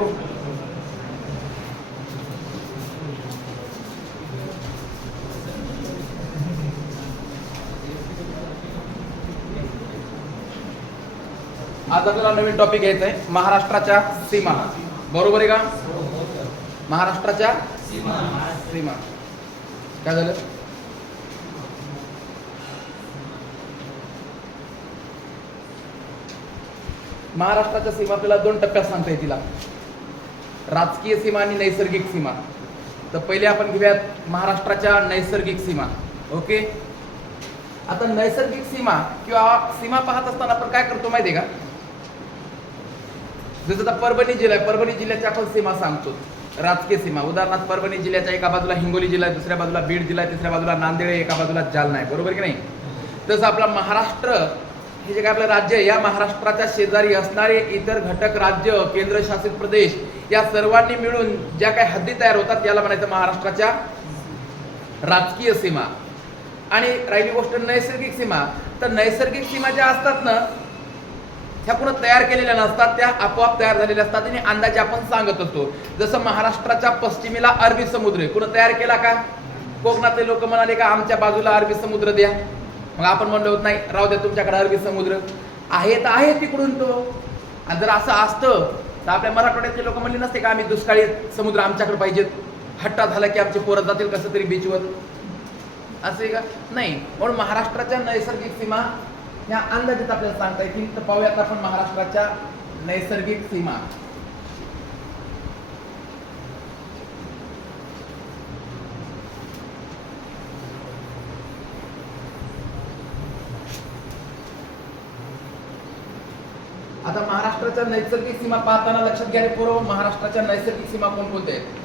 करू. आज आपल्याला नवीन टॉपिक घ्यायचा आहे, महाराष्ट्राच्या सीमा. बरोबर आहे का? महाराष्ट्राच्या सीमा. काय झालं? महाराष्ट्राच्या सीमा आपल्याला 2 टप्प्यात सांगता येतील. राजकीय सीमा आणि नैसर्गिक सीमा. तर पहिले आपण घेऊयात महाराष्ट्राच्या नैसर्गिक सीमा. ओके. आता नैसर्गिक सीमा किंवा सीमा पाहत असताना आपण काय करतो माहिती आहे का? जसं आता परभणी जिल्हा आहे, परभणी जिल्ह्याची आपण सीमा सांगतो, राजकीय सीमा. उदाहरणार्थ परभणी जिल्ह्याच्या एका बाजूला हिंगोली जिल्हा आहे, दुसऱ्या बाजूला बीड जिल्हा आहे, तिसऱ्या बाजूला नांदेड आहे, एका बाजूला जालना आहे. बरोबर की नाही? तसं आपला महाराष्ट्र हे जे काय आपलं राज्य आहे, या महाराष्ट्राच्या शेजारी असणारे इतर घटक राज्य, केंद्रशासित प्रदेश या सर्वांनी मिळून ज्या काही हद्दी तयार होतात याला म्हणायचं महाराष्ट्राच्या राजकीय सीमा. आणि राहिली गोष्ट नैसर्गिक सीमा. तर नैसर्गिक सीमा ज्या असतात ना, ह्या पुन्हा तयार केलेल्या नसतात, त्या आपोआप तयार झालेल्या असतात आणि अंदाजे आपण सांगत असतो. जसं महाराष्ट्राच्या पश्चिमेला अरबी समुद्र आहे, कुणा तयार केला का? कोकणातले लोक म्हणाले का आमच्या बाजूला अरबी समुद्र द्या. मग आपण म्हणलो नाही, राहू द्या तुमच्याकडे अरबी समुद्र आहे तर आहे तिकडून तो. आणि जर असं असतं तर आपल्या मराठवाड्यातले लोक म्हणले नसते का आम्ही दुष्काळी समुद्र आमच्याकडे पाहिजेत, हट्टा झाला की आमचे पोरं जातील कसं तरी बीचवर, असं आहे का? नाही. म्हणून महाराष्ट्राच्या नैसर्गिक सीमा ह्या अंदाजात आपल्याला सांगता येतील. तर पाहूयात आपण महाराष्ट्राच्या नैसर्गिक सीमा. आता महाराष्ट्राच्या नैसर्गिक सीमा पाहताना लक्षात घ्या रे पोरं, महाराष्ट्राच्या नैसर्गिक सीमा कोणकोणत्या आहेत?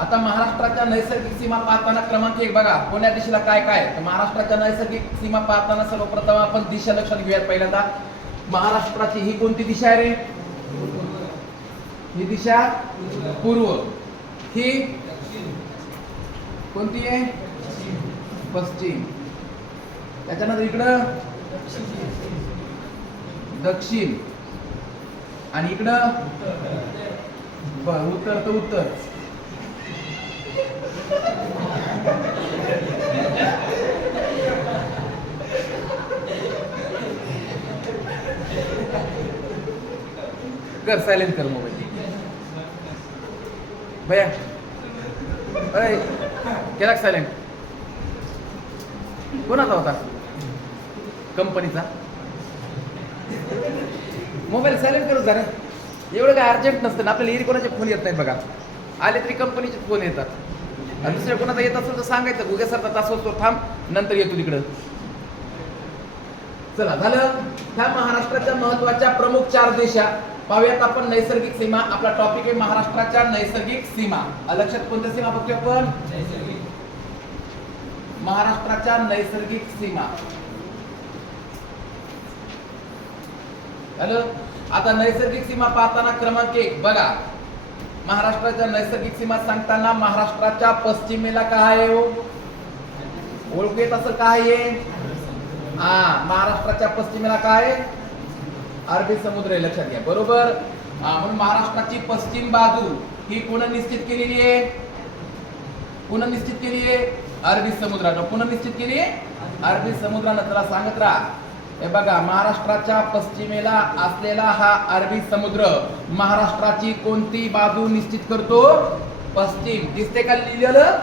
आता महाराष्ट्राच्या नैसर्गिक सीमा पाहताना क्रमांक 1 बघा, कोण्या दिशेला काय काय. तर महाराष्ट्राच्या नैसर्गिक सीमा पाहताना सर्वप्रथम आपण दिशा लक्षात घेऊयात. पहिल्यांदा महाराष्ट्राची ही कोणती दिशा आहे रे? ही दिशा पूर्व. ही कोणती आहे? पश्चिम. त्याच्यानंतर इकडं दक्षिण आणि इकडं उत्तर. तर उत्तर. कर सायलेंट कर मोबाईल भैया. अरे केला सायलेंट? कोणाचा होता? कंपनीचा. मोबाईल सायलेंट करू जरा. एवढं काय अर्जंट नसतं ना आपल्याला. कोणाचे फोन येत नाहीत बघा, आले तरी कंपनीचे फोन येतात. आणि दुसऱ्या कोणाचा येत असेल तर सांगायचं उद्या सरता तास वाजतो थांब, नंतर येतो तिकडं. चला झालं. ह्या महाराष्ट्राच्या महत्वाच्या प्रमुख 4 दिशा पाहूयात आपण. नैसर्गिक सीमा आपला टॉपिक आहे, महाराष्ट्राच्या नैसर्गिक सीमा. लक्षात कोणत्या सीमा बघतोय आपण? महाराष्ट्राच्या नैसर्गिक सीमा. झालं. आता नैसर्गिक सीमा पाहताना क्रमांक 1 बघा, महाराष्ट्राच्या नैसर्गिक सीमा सांगताना महाराष्ट्राच्या पश्चिमेला काय आहे? ओळखू येत असेल काय आहे? महाराष्ट्राच्या पश्चिमेला काय आहे? अरबी समुद्र आहे. लक्षात घ्या. बरोबर. म्हणून महाराष्ट्राची पश्चिम बाजू ही पुन्हा निश्चित केलेली आहे. पुन्हा निश्चित केली आहे अरबी समुद्रानं. पुन्हा निश्चित केली आहे अरबी समुद्रानं. त्याला सांगत राहा. हे बघा, महाराष्ट्राच्या पश्चिमेला असलेला हा अरबी समुद्र महाराष्ट्राची कोणती बाजू निश्चित करतो? पश्चिम. दिसते का लिहिलेलं?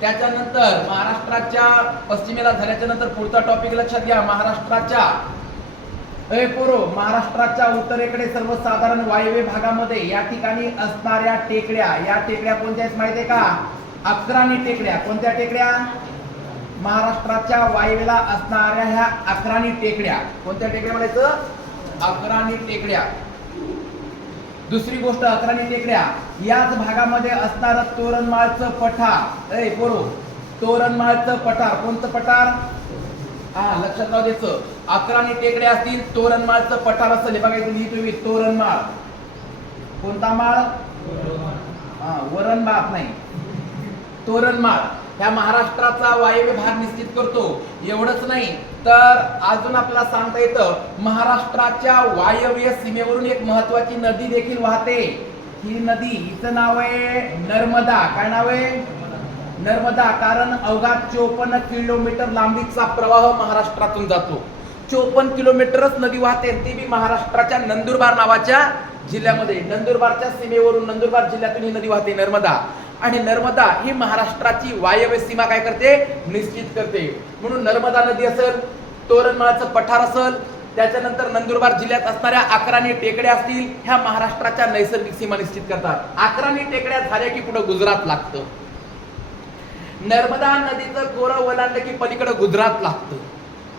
त्याच्यानंतर महाराष्ट्राच्या पश्चिमेला झाल्याच्या नंतर पुढचा टॉपिक लक्षात घ्या. महाराष्ट्राच्या महाराष्ट्राच्या उत्तरेकडे सर्वसाधारण वायव्य भागामध्ये या ठिकाणी असणाऱ्या टेकड्या, या टेकड्या कोणत्या आहेत माहिती आहे का? अक्राणी टेकड्या. कोणत्या टेकड्या? महाराष्ट्राच्या वायव्येला असणाऱ्या ह्या अक्राणी टेकड्या. कोणत्या टेकड्या म्हणायचं? अक्राणी टेकड्या. दुसरी गोष्ट, अक्राणी टेकड्या याच भागामध्ये असणारं तोरणमाळचं पठार. तोरणमाळचं पठार. कोणतं पठार? हा, लक्षात राहू द्यायचं. 11 टेकड्या असतील, तोरणमाळचं पठार असेल. हे बघा इथे लिहितो मी, तोरणमाळ. कोणता माळ? हा, वरणमाळ नाही, तोरणमाळ. ह्या महाराष्ट्राचा वायव्य भाग निश्चित करतो. एवढंच नाही तर अजून आपल्याला सांगता येतं, महाराष्ट्राच्या वायव्य सीमेवरून एक महत्वाची नदी देखील वाहते. ही नदी, हिचं नाव आहे नर्मदा. काय नाव आहे? नर्मदा. कारण अवघा 54 किलोमीटर लांबीचा प्रवाह महाराष्ट्रातून जातो. 54 किलोमीटरच नदी वाहते. ती बी महाराष्ट्राच्या नंदुरबार नावाच्या जिल्ह्यामध्ये, नंदुरबारच्या सीमेवरून, नंदुरबार जिल्ह्यातून ही नदी वाहते, नर्मदा. आणि नर्मदा ही महाराष्ट्राची वायव्य सीमा काय करते? निश्चित करते. म्हणून नर्मदा नदी असेल, तोरणमाळाचं पठार असेल, त्याच्यानंतर नंदुरबार जिल्ह्यात असणाऱ्या 11 टेकड्या असतील, ह्या महाराष्ट्राच्या नैसर्गिक सीमा निश्चित करतात. 11 टेकड्या झाल्या की पुढे गुजरात लागतं. नर्मदा नदीचं कोरं ओलांडलं की पलीकडे गुजरात लागतं.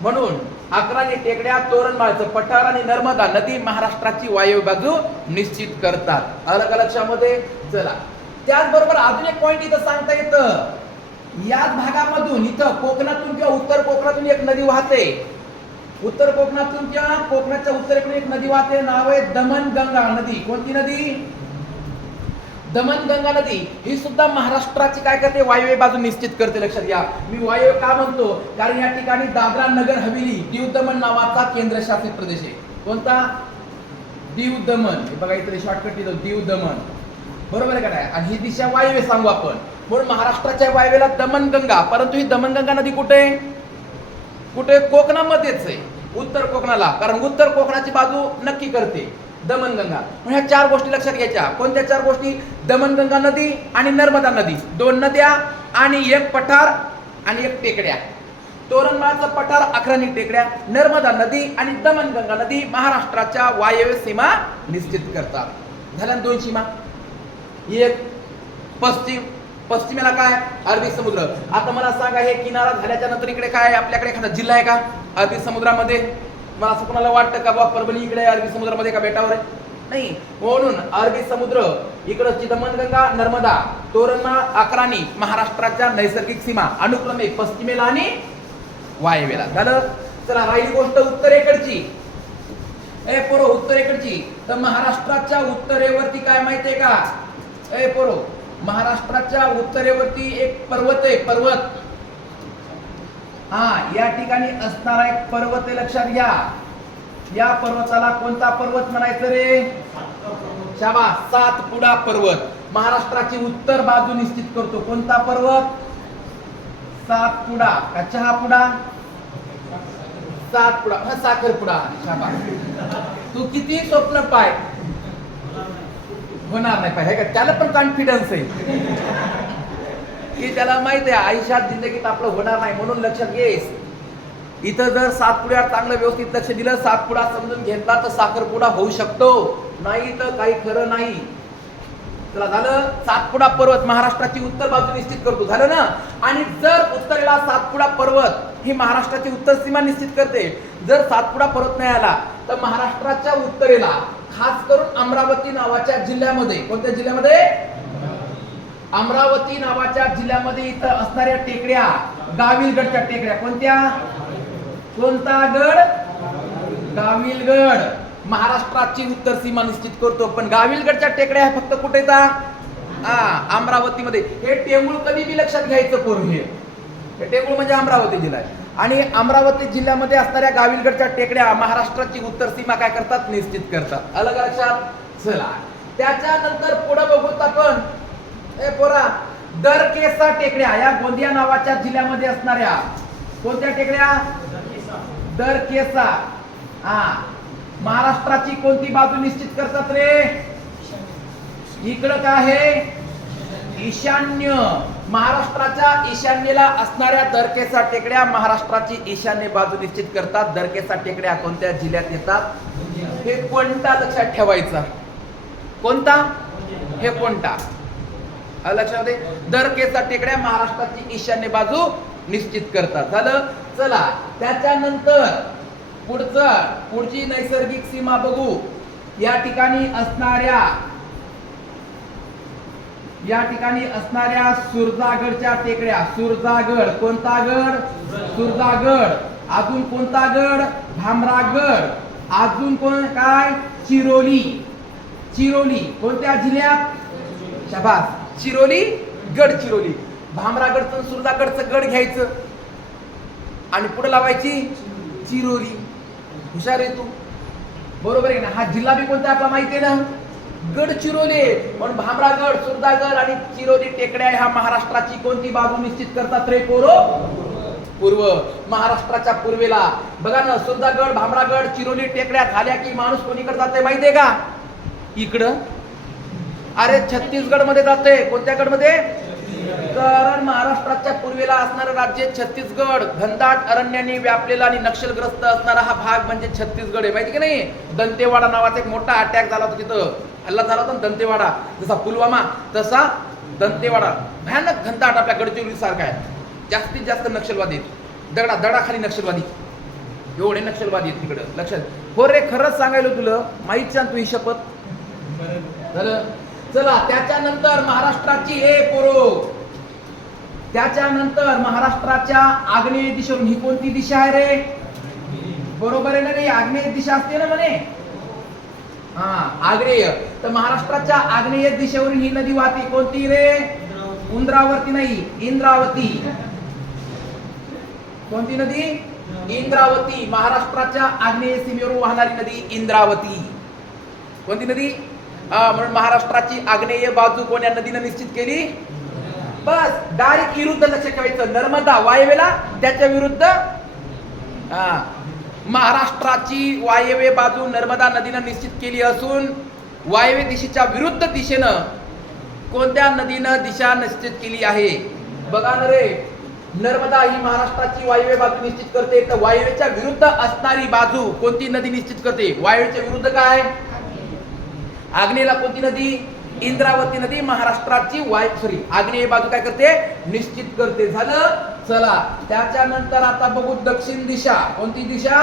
म्हणून 11 टेकड्या, तोरणमाळचं पठार आणि नर्मदा नदी महाराष्ट्राची वायव्य बाजू निश्चित करतात. अलग अलग लक्षामध्ये. चला, त्याचबरोबर अजून एक पॉइंट इथं सांगता येतं. याच भागामधून इथं कोकणातून किंवा उत्तर कोकणातून एक नदी वाहते. उत्तर कोकणातून किंवा कोकणाच्या उत्तरेकडून एक नदी वाहते. नाव आहे दमणगंगा नदी. कोणती नदी? दमणगंगा नदी. ही सुद्धा महाराष्ट्राची काय करते? वायव्य बाजू निश्चित करते. लक्षात घ्या. मी वायव्य का म्हणतो? कारण या ठिकाणी दादरा नगर हवेली, दीव दमण नावाचा केंद्रशासित प्रदेश आहे. कोणता? दीव दमण. हे बघा इथे शॉर्टकट येतो, दीव दमण. बरोबर आहे का नाही? आणि ही दिशा वायव्य सांगू आपण. म्हणून महाराष्ट्राच्या वायव्येला दमणगंगा. परंतु ही दमणगंगा नदी कुठे? कुठे? कोकणामध्येच आहे, उत्तर कोकणाला. कारण उत्तर कोकणाची बाजू नक्की करते दमणगंगा. ह्या 4 गोष्टी लक्षात घ्यायच्या. कोणत्या 4 गोष्टी? दमणगंगा नदी आणि नर्मदा नदी, 2 नद्या आणि 1 पठार आणि 1 टेकड्या. तोरणमाळचं पठार, 11 टेकड्या, नर्मदा नदी आणि दमणगंगा नदी महाराष्ट्राच्या वायव्य सीमा निश्चित करतात. झाल्या 2 सीमा. एक पश्चिम, पश्चिमेला काय? अरबी समुद्र. आता मला सांगा, हे किनारा झाल्याच्या नंतर इकडे काय आहे? आपल्याकडे एखादा जिल्हा आहे का अरबी समुद्रामध्ये? मला असं कोणाला वाटतं का बाबा परभणी इकडे अरबी समुद्रामध्ये का बेटावर आहे? नाही. म्हणून अरबी समुद्र, इकडची दमणगंगा, नर्मदा, तोरणमाळ, 11 महाराष्ट्राच्या नैसर्गिक सीमा अनुक्रमे पश्चिमेला आणि वायव्येला. झालं. चला, राहिली गोष्ट उत्तरेकडची. पोरो, उत्तरेकडची. तर महाराष्ट्राच्या उत्तरेवरती काय माहितीये का? पोरो, महाराष्ट्राच्या उत्तरेवरती एक पर्वत आहे, पर्वत. हा, या ठिकाणी असणारा एक पर्वत आहे. लक्षात घ्या. या पर्वताला कोणता पर्वत म्हणायचं रे? शाबास, सातपुडा पर्वत. महाराष्ट्राची उत्तर बाजू निश्चित करतो. कोणता पर्वत? सातपुडा. का चहापुडा? सातपुडा. हा, साखरपुडा. शाबास. तू किती स्वप्न पाय, होणार नाही पाहिजे का? त्याला पण कॉन्फिडन्स आहे की त्याला माहित आहे आयुष्यात जिंदगीत आपलं होणार नाही. म्हणून लक्षात घेस, इथं जर सातपुड्यावर चांगलं व्यवस्थित लक्ष दिलं, सातपुडा समजून घेतला तर साखरपुडा होऊ शकतो. नाही तर काही खरं नाही. चला, झालं. सातपुडा पर्वत महाराष्ट्राची उत्तर बाजू निश्चित करतो. झालं ना? आणि जर उत्तरेला सातपुडा पर्वत ही महाराष्ट्राची उत्तर सीमा निश्चित करते. जर सातपुडा पर्वत नाही आला तर महाराष्ट्राच्या उत्तरेला, खास करून अमरावती नावाच्या जिल्ह्यामध्ये, कोणत्या जिल्ह्यामध्ये? अमरावती नावाच्या जिल्ह्यामध्ये इथं असणाऱ्या टेकड्या, गाविलगडच्या टेकड्या. कोणत्या? कोणता गड? गाविलगड. महाराष्ट्राची उत्तर सीमा निश्चित करतो. पण गाविलगडच्या टेकड्या फक्त कुठे येतात? अमरावतीमध्ये. हे टेंगुळ कधी बी लक्षात घ्यायचं करून. हे टेंगुळ म्हणजे अमरावती जिल्हा आहे. आणि अमरावती जिल्ह्यामध्ये असणाऱ्या गाविलगडच्या टेकड्या महाराष्ट्राची उत्तर सीमा काय करतात? निश्चित करतात. अलग लक्षात. चला, त्याच्यानंतर पुढे बघूत आपण. पोरा, दरकेसा टेकड्या. या गोंदिया नावाच्या जिल्ह्यामध्ये असणाऱ्या कोणत्या टेकड्या? दरकेसा. महाराष्ट्राची कोणती बाजू निश्चित करतात रे? इकडं काय आहे? ईशान्य. महाराष्ट्राच्या ईशान्येला असणाऱ्या दरकेसा टेकड्या महाराष्ट्राची ईशान्य बाजू निश्चित करतात. दरकेसा टेकड्या कोणत्या जिल्ह्यात येतात? हे कोणता लक्षात ठेवायचा. कोणता? हे कोणता लक्षात दे. दरकेसा टेकड्या महाराष्ट्राची ईशान्य बाजू निश्चित करतात. झालं. चला, त्याच्यानंतर पुढची नैसर्गिक सीमा बघू. या ठिकाणी असणाऱ्या या ठिकाणी असणाऱ्या सुरजागडच्या टेकड्या, सुरजागड, कोणता गड? सुरजागड. अजून कोणता गड? भामरागड. अजून कोण काय? चिरोली. चिरोली कोणत्या जिल्ह्यात? शाबास, चिरोली, गडचिरोली. भामरागडचं सुरजागडचं गड घ्यायचं आणि पुढे लावायची चिरोली. हुशार आहे तू, बरोबर आहे ना? हा जिल्हा बी कोणता आपला माहिती आहे ना? गडचिरोली. पण भामरागड, सुरजागड आणि चिरोली टेकड्या ह्या महाराष्ट्राची कोणती बाजू निश्चित करतात रे पोरो? पूर्व. महाराष्ट्राच्या पूर्वेला बघा ना, सुरजागड, भामरागड, चिरोली टेकड्या झाल्या की माणूस कोणीकडे जाते माहितीये का? इकडं. अरे छत्तीसगड मध्ये जाते. कोणत्या गडमध्ये? कारण महाराष्ट्राच्या पूर्वेला असणारं राज्य छत्तीसगड घनदाट अरण्याने व्यापलेला आणि नक्षलग्रस्त असणारा हा भाग म्हणजे छत्तीसगड आहे. माहिती की नाही? दंतेवाडा नावाचा एक मोठा अटॅक झाला होता तिथं, हल्ला झाला होता दंतेवाडा. जसा पुलवामा तसा दंतेवाडा. भयानक घनदाट आपल्या गडचिरोली सारखा आहे. जास्तीत जास्त नक्षलवादी, दडाखाली नक्षलवादी, एवढे नक्षलवादी आहेत तिकडं. लक्षात हो रे, खरंच सांगायला तुला माहित सांग तू ही शपथ झालं. चला, त्याच्यानंतर महाराष्ट्राची हे पोरो, त्याच्यानंतर महाराष्ट्राच्या आग्नेय दिशेवरून ही कोणती दिशा आहे रे? बरोबर आहे ना रे? आग्नेय दिशा असते ना म्हणे. हा, आग्नेय. तर महाराष्ट्राच्या आग्नेय दिशेवरून ही नदी वाहते. कोणती रे? इंद्रावती नाही, इंद्रावती. कोणती नदी? इंद्रावती. महाराष्ट्राच्या आग्नेय सीमेवरून वाहणारी नदी इंद्रावती. कोणती नदी? म्हणून महाराष्ट्राची आग्नेय बाजू कोण्या नदीने निश्चित केली? बस, डायरेक्ट विरुद्ध लक्षात ठेवायचं. नर्मदा वायव्येला, त्याच्या विरुद्ध महाराष्ट्राची वायव्य बाजू नर्मदा नदीने निश्चित केली असून वायव्य दिशेच्या विरुद्ध दिशेनं कोणत्या नदीनं दिशा निश्चित केली आहे? बघा ना रे, नर्मदा ही महाराष्ट्राची वायव्य बाजू निश्चित करते. तर वायव्येच्या विरुद्ध असणारी बाजू कोणती नदी निश्चित करते? वायव्येच्या विरुद्ध काय? आग्नेयला कोणती नदी? इंद्रावती नदी महाराष्ट्राची आग्नेय बाजू काय करते? निश्चित करते. झालं. चला, त्याच्यानंतर आता बघू दक्षिण दिशा. कोणती दिशा?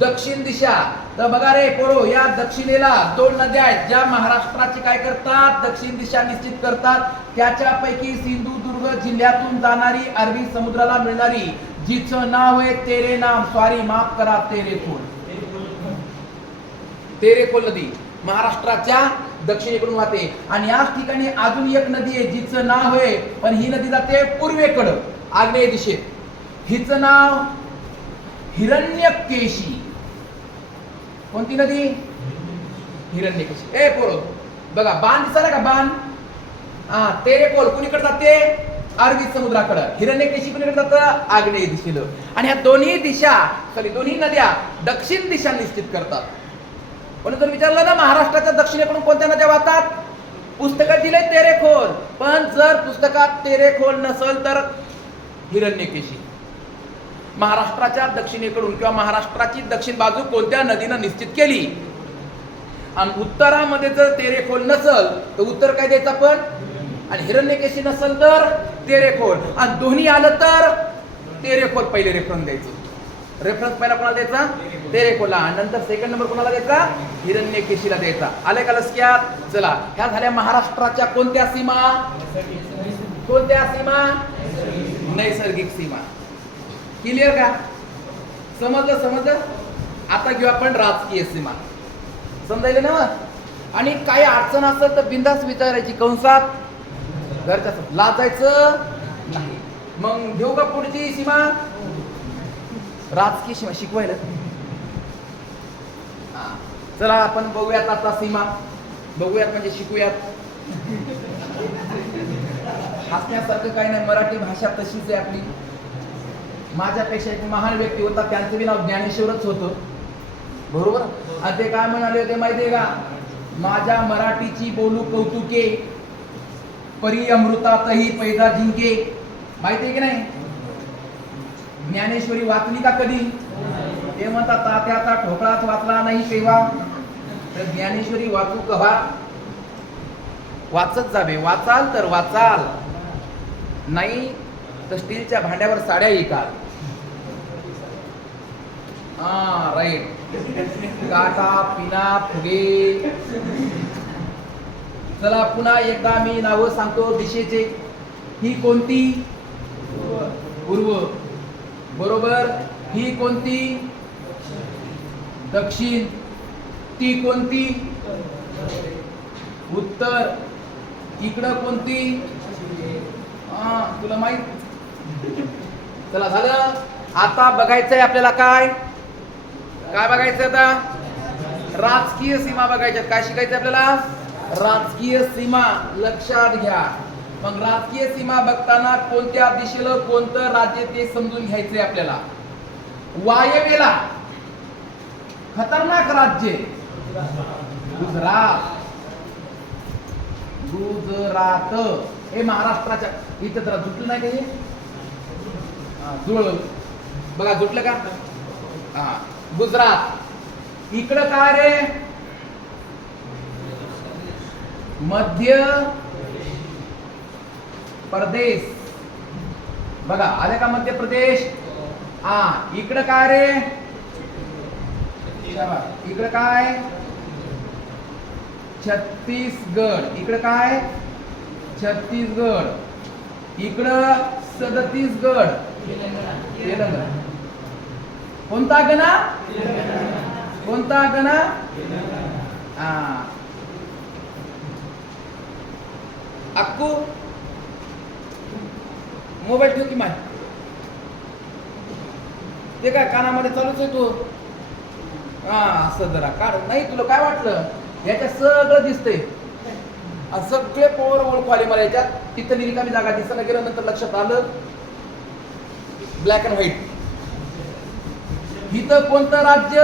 दक्षिण दिशा. तर बघा रे पोरो, या दक्षिणेला दोन नद्या आहेत ज्या महाराष्ट्राची काय करतात? दक्षिण दिशा निश्चित करतात. त्याच्यापैकी सिंधुदुर्ग जिल्ह्यातून जाणारी, अरबी समुद्राला मिळणारी, जिचं नाव आहे तेरे नाम, सॉरी माफ करा, तेरेखोल. तेरेखोल नदी महाराष्ट्राच्या दक्षिणेकडून वाहते. आणि याच ठिकाणी अजून एक नदी आहे जिचं नाव आहे, पण ही नदी जाते पूर्वेकडं, आग्नेय दिशेत. हिचं नाव हिरण्यकेशी. कोणती नदी? हिरण्यकेशी. ए पोरो, बघा बाण दिसला का? बाण. तेरेखोल कुणीकडे जाते? अरबी समुद्राकडे. हिरण्यकेशी कुणीकडे जातं? आग्नेय दिशेला. आणि ह्या दोन्ही दिशा, दोन्ही नद्या दक्षिण दिशा निश्चित करतात. पण जर विचारलं ना महाराष्ट्राच्या दक्षिणेकडून कोणत्या नद्या वाहतात? पुस्तकात दिले तेरेखोल, पण जर पुस्तकात तेरेखोल नसेल तर हिरण्यकेशी. महाराष्ट्राच्या दक्षिणेकडून किंवा महाराष्ट्राची दक्षिण बाजू कोणत्या नदीनं निश्चित केली? आणि उत्तरामध्ये जर तेरेखोल नसेल तर उत्तर काय द्यायचं आपण? आणि हिरण्यकेशी नसेल तर तेरेखोल. आणि दोन्ही आलं तर तेरेखोल पहिले रेफरन्स द्यायचं. रेफरन्स पहिला कोणाला द्यायचा? तेरेखोलला. नंतर सेकंड नंबर कोणाला द्यायचा? हिरण्यकेशीला द्यायचा. आले का लक्षात? चला, ह्या झाल्या महाराष्ट्राच्या कोणत्या सीमा? कोणत्या सीमा? नैसर्गिक सीमा. क्लिअर का? समजलं? आता घेऊ आपण राजकीय सीमा. समजायला ना? आणि काही अडचण असेल तर बिंदास विचारायची, कंसात घरच्या लाजायचं नाही. मग घेऊ का पुढची सीमा? राजकीय सीमा शिकवायला. चला आपण बघूयात आता सीमा. बघूयात म्हणजे शिकूयात. हसण्यासारखं काही नाही, मराठी भाषा तशीच आहे आपली. माझ्यापेक्षा एक महान व्यक्ती होता, त्यांचं बी नाव ज्ञानेश्वरच होतं, बरोबर? आणि ते काय म्हणाले होते माहितीये का? माझ्या मराठीची बोलू कौतुके, परी अमृतातही पैजा जिंके. माहितीये की नाही? ज्ञानेश्वरी वाचली का कधी? ते म्हणतात तात्याचा ठोकळाच वाचला नाही केव्हा. तर ज्ञानेश्वरी वाचू कव्हा? वाचत जावे. वाचाल तर वाचाल, नाही तर स्टीलच्या भांड्यावर साड्या विकाल. राईट. काटा पिना फुगे चला पुन्हा एकदा मी नावं सांगतो दिशेचे. ही कोणती? पूर्व. बरोबर. ही कोणती? दक्षिण. ती कोणती? उत्तर. इकडं कोणती? तुला माहित? चला झालं. आता बघायचंय आपल्याला काय काय बघायचं आता? राजकीय सीमा बघायच्या. काय शिकायचं आपल्याला? राजकीय सीमा. लक्षात घ्या. मग राजकीय सीमा बघताना कोणत्या दिशेला कोणतं राज्य ते समजून घ्यायचंय आपल्याला. वायव्येला खतरनाक राज्य गुजरात. गुजरात हे महाराष्ट्राच्या इथं जरा जुटलं नाही का? हे जुळलं बघा. जुटलं का? गुजरात. इकडं काय रे? मध्य प्रदेश. बघा आले का मध्य प्रदेश? इकडं काय रे? इकडं काय? छत्तीसगड. इकडं काय? छत्तीसगड. इकडं छत्तीसगड. तेलंगणा. कोणता गणा? कोणता गणा? अक्कू मोबाईल ठेव की माय. ते काय कानामध्ये चालूच आहे तू? असं जरा काढ. नाही तुला काय वाटलं? याच्यात सगळं दिसतंय. सगळे पोर ओळखू आले मला याच्यात. तिथं रिकामी जागा दिसायला गेलं. नंतर लक्षात आलं ब्लॅक अँड व्हाईट. इथं कोणतं राज्य?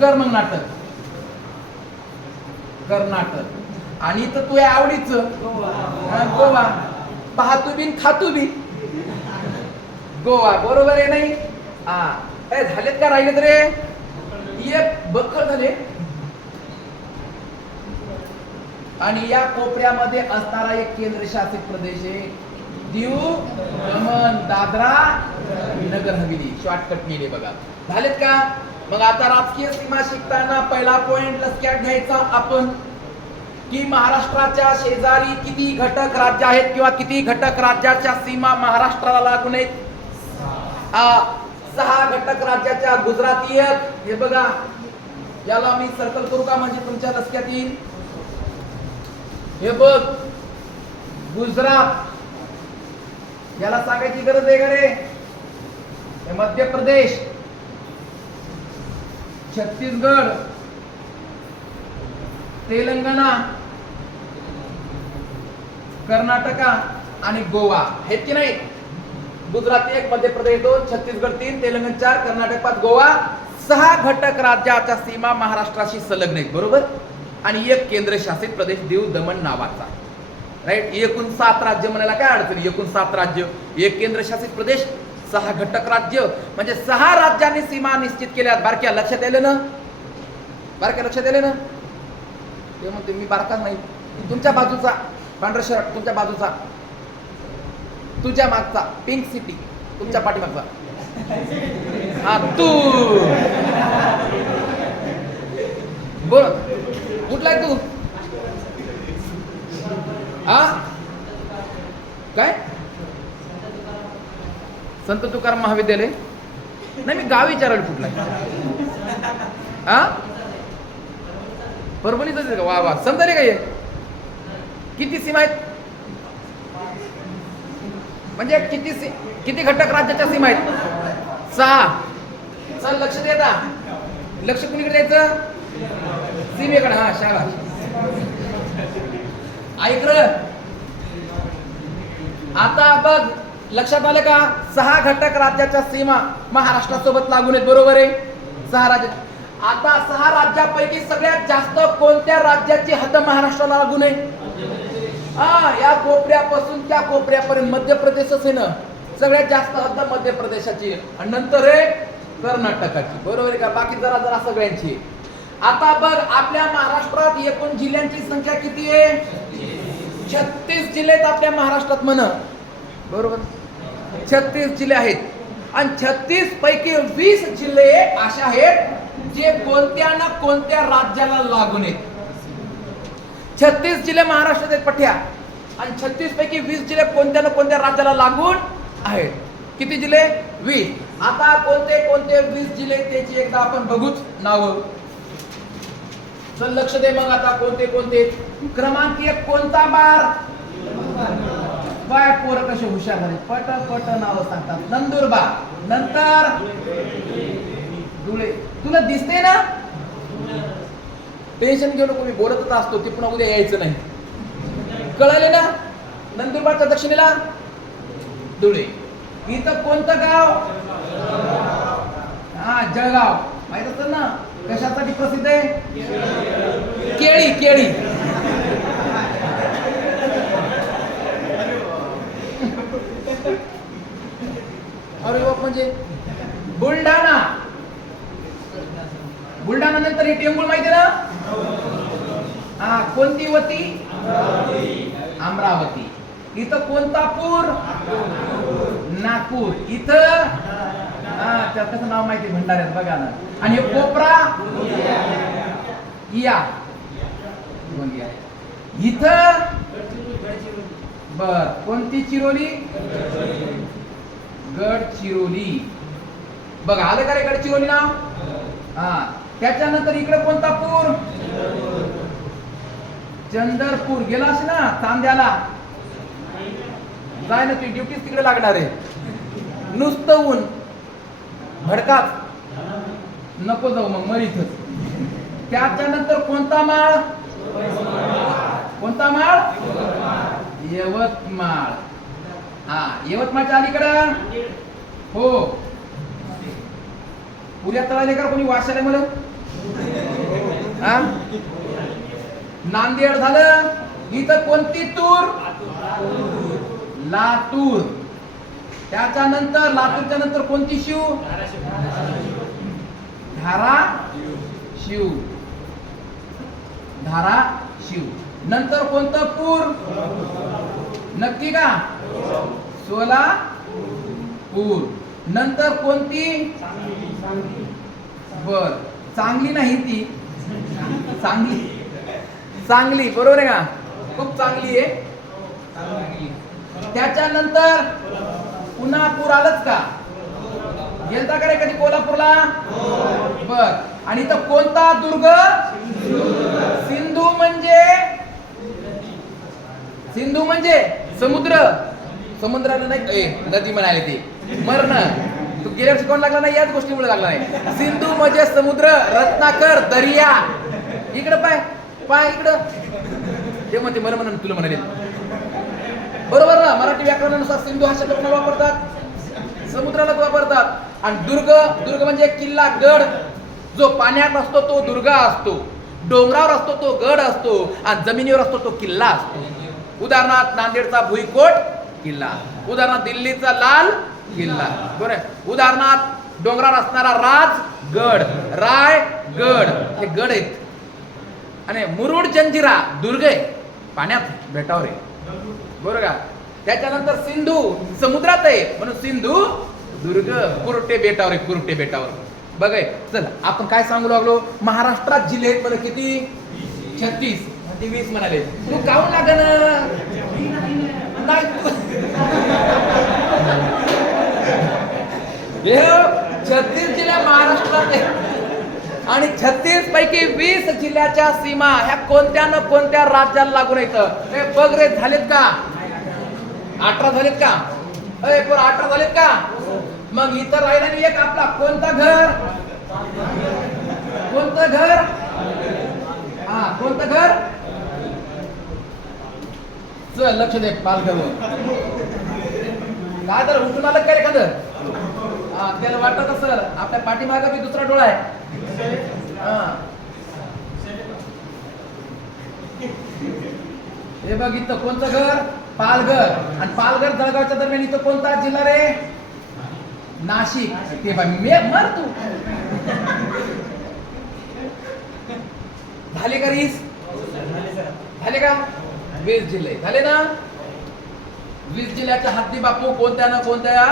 कर्नाटक. कर्नाटक. आणि इथं तुझ्या आवडीचं गोवा. पाहतू बी खातू बी गोवा. बरोबर आहे नाही? झालेत का राहिलेत रे? एक बक्कळ झाले. आणि या कोपऱ्यामध्ये असणारा एक केंद्रशासित प्रदेश आहे दीव दमण दादरा नगर हवेली. शॉर्टकट केले बघा. झालेत का? मग आता राजकीय सीमा शिकताना पहिला पॉइंट लक्षात घ्यायचा आपण की महाराष्ट्राच्या शेजारी किती घटक राज्य आहेत किंवा किती घटक राज्याच्या सीमा महाराष्ट्राला लागून आहेत? 6 घटक राज्याच्या. गुजराती आहेत. हे बघा. याला मी सर्कल करू का म्हणजे तुमच्या लक्षात येईल? हे बघ गुजरात. याला सांगायची गरज आहे का रे? हे मध्य प्रदेश, छत्तीसगड, तेलंगणा, कर्नाटका आणि गोवा आहेत की नाही? गुजरात 1, मध्य प्रदेश 2, छत्तीसगड 3, तेलंगणा 4, कर्नाटक 5, गोवा 6 घटक राज्याच्या सीमा महाराष्ट्राशी संलग्न आहेत. बरोबर. आणि एक केंद्रशासित प्रदेश दीव दमण नावाचा. राईट. एकूण 7 राज्य म्हणायला काय अडचण? एकूण 7 राज्य, एक केंद्रशासित प्रदेश, 6 घटक राज्य म्हणजे 6 राज्यांनी सीमा निश्चित केल्या. बारक्या लक्षात आले ना? बारक्या लक्षात आले ना? ते म्हणते मी बारका नाही. तुमच्या बाजूचा पांढरा शर्ट, तुमच्या बाजूचा, तुझ्या मागचा पिंक सिटी, तुमच्या पाठीमागचा. तू बोल. कुठलाय तू? काय? संत तुकाराम महाविद्यालय? नाही, मी गाव विचारायला कुठलाय. परभणीच का? वा वा. समजले काय? किती सीमा आहेत? म्हणजे किती घटक राज्याच्या सीमा आहेत? 6. चल लक्ष द्या. लक्ष कुणीकडे द्यायचं? सीमेकडे. शाबास. ऐक र. आता बघ लक्षात आलं का? 6 घटक राज्याच्या सीमा महाराष्ट्रासोबत लागून आहेत. बरोबर आहे? 6 राज्य. आता 6 राज्यापैकी सगळ्यात जास्त कोणत्या राज्याची हद्द महाराष्ट्राला लागून आहे? या कोपऱ्यापासून त्या कोपऱ्यापर्यंत मध्य प्रदेशच आहे ना. सगळ्यात जास्त हद्द मध्य प्रदेशाची आणि नंतर आहे कर्नाटकाची. बरोबर आहे का? बाकी जरा जरा सगळ्यांची. आता बघ आपल्या महाराष्ट्रात एकूण जिल्ह्यांची संख्या किती आहे? 36 जिल्हे आहेत आपल्या महाराष्ट्रात म्हणा. बरोबर. 36 जिल्हे आहेत आणि 36 पैकी 20 जिल्हे अशा आहेत जे कोणत्या ना कोणत्या राज्याला लागून आहेत. 36 जिल्हे महाराष्ट्रात आहेत पठ्या, आणि 36 पैकी 20 जिल्हे कोणत्या ना कोणत्या राज्याला लागून आहेत. किती जिल्हे? 20. आता कोणते कोणते 20 जिल्हे त्याची एकदा आपण बघूच नाव. चल लक्ष दे मग आता कोणते कोणते. क्रमांक 1 कोणता बार? बाय पोरं कसे हुशार झाले, पट पट नाव सांगतात. नंदुरबार. नंतर धुळे. तुला दिसते ना? टेन्शन घेऊ नको, मी बोलतच असतो, ती पुन्हा उद्या यायचं नाही. कळाले ना? नंदुरबारच्या दक्षिणेला धुळे. इथं कोणतं गाव? हा जळगाव. माहित असेल ना कशासाठी प्रसिद्ध आहे? केळी. केळी. अरे बाप. म्हणजे बुलढाणा. बुलढाणा नंतर ही टेंबूळ माहिती ना? हा कोणती वती? अमरावती. इथं कोणता पूर? नागपूर. इथं त्यात कसं नाव माहिती? भंडाऱ्यात बघा ना. आणि कोपरा या. इथं बर कोणती? चिरोली. गडचिरोली. बघा आलं का रे गडचिरोली नाव? हा. त्याच्यानंतर इकडे कोणता पूर? चंदरपूर. गेलास ना तांद्याला? जाय ना, तुझी ड्युटीच तिकडे लागणार आहे. नुसतं ऊन भडकाच नको जाऊ, मग मरीतच. त्याच्यानंतर कोणता माळ? कोणता माळ? यवतमाळ. हा यवतमाळच्या अलीकडं हो. पुऱ्या तळाले का कोणी? वाशाला मला. हा नांदेड झालं. इथं कोणती तूर? लातूर. त्याच्यानंतर लातूरच्या नंतर कोणती शिव? धाराशिव. धाराशिव. नंतर कोणतं पूर? नक्की का? सोलापूर. नंतर कोणती? बर चांगली नाही ती. चांगली. चांगली बरोबर आहे का? खूप चांगली आहे. त्याच्यानंतर पुन्हा पूर आलंच का? गेलता का रे कधी कोल्हापूरला? बर. आणि इथं कोणता दुर्ग? सिंधू. म्हणजे सिंधू म्हणजे समुद्र. समुद्राला नाही नदी म्हणाले ते मरण. तू गेल्या शिकवून लागला नाही, याच गोष्टीमुळे लागला नाही. सिंधू म्हणजे समुद्र. रत्नाकर दर्या. इकडं पाय पाय इकडं. ते म्हणते मला म्हणून तुला म्हणाले बरोबर ना? मराठी व्याकरणानुसार सिंधू हा शब्द कोणाला वापरतात? समुद्राला वापरतात. आणि दुर्ग. दुर्ग म्हणजे किल्ला, गड. जो पाण्यात असतो तो दुर्ग असतो, डोंगरावर असतो तो गड असतो, आणि जमिनीवर असतो तो किल्ला असतो. उदाहरणार्थ नांदेडचा भुईकोट किल्ला. उदाहरणार्थ दिल्लीचा लाल किल्ला. बरोबर. उदाहरणार्थ डोंगरावर असणारा राजगड, रायगड. हे गड आहेत. आणि मुरुड जंजिरा दुर्ग आहे, पाण्यात बेटावर आहे. बरोबर का? त्याच्यानंतर सिंधू समुद्रात आहे म्हणून सिंधू दुर्ग. कुरटे बेटावर आहे, कुरटे बेटावर. बघ चल आपण काय सांगू लागलो? महाराष्ट्रात जिल्हे आहेत बरं किती? 36. ते 20 म्हणाले. तू काहून लागन? नाही 36 जिल्हे महाराष्ट्रात आहेत, आणि 36 पैकी 20 जिल्ह्याच्या सीमा ह्या कोणत्या न कोणत्या राज्याला लागून येतं. हे बघ रे, झालेत का? 18 झालेत का? अरे पण 18 झालेत का? मग इथं राहिला नाही एक आपला. कोणतं घर? कोणतं घर? हा कोणतं घर? चल लक्ष दे. पालघर. काय तर उठून आलं काय एखादं? हा त्याला वाटत असेल आपल्या पाठीमागे बी दुसरा डोळा आहे. हा हे बघ इथं कोणतं घर? पालघर. आणि पालघर जळगावच्या दरम्यान इथं कोणता जिल्हा रे? नाशिक. ते बाय मे मर तू. झाले का रीस? झाले का? 20 जिल्हे झाले ना? 20 जिल्ह्याच्या हद्दी बापू कोणत्या ना कोणत्या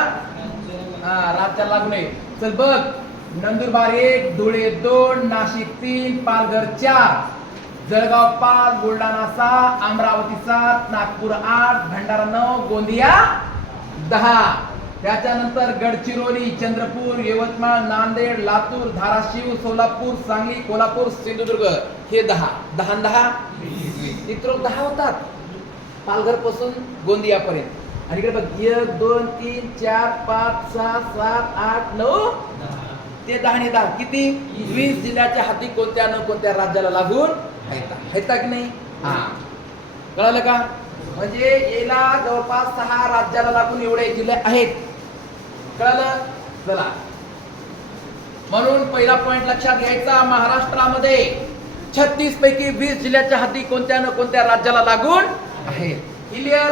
राज्याला लागू नये. चल बघ. नंदुरबार 1, धुळे 2, नाशिक 3, पालघर 4. जळगाव 5, बुलढाणा 6, अमरावती 7, नागपूर 8, भंडारा 9, गोंदिया 10. त्याच्यानंतर गडचिरोली, चंद्रपूर, यवतमाळ, नांदेड, लातूर, धाराशिव, सोलापूर, सांगली, कोल्हापूर, सिंधुदुर्ग हे 10. 10 आणि 10 इतर 10 होतात पालघर पासून गोंदिया पर्यंत. आणि इकडे बघ 1 2 3 4 5 6 7 8 9 ते 10 आणि 10 किती 20 जिल्ह्याच्या हाती कोणत्या न कोणत्या राज्याला लागून आहेत की नाही. हा कळलं का. म्हणजे याला जवळपास 6 राज्याला लागून एवढे जिल्हे आहेत. कळलं. चला म्हणून पहिला पॉइंट लक्षात घ्यायचा, महाराष्ट्रामध्ये 36 पैकी 20 जिल्ह्याच्या हाती कोणत्या न कोणत्या राज्याला लागून आहेत. क्लिअर.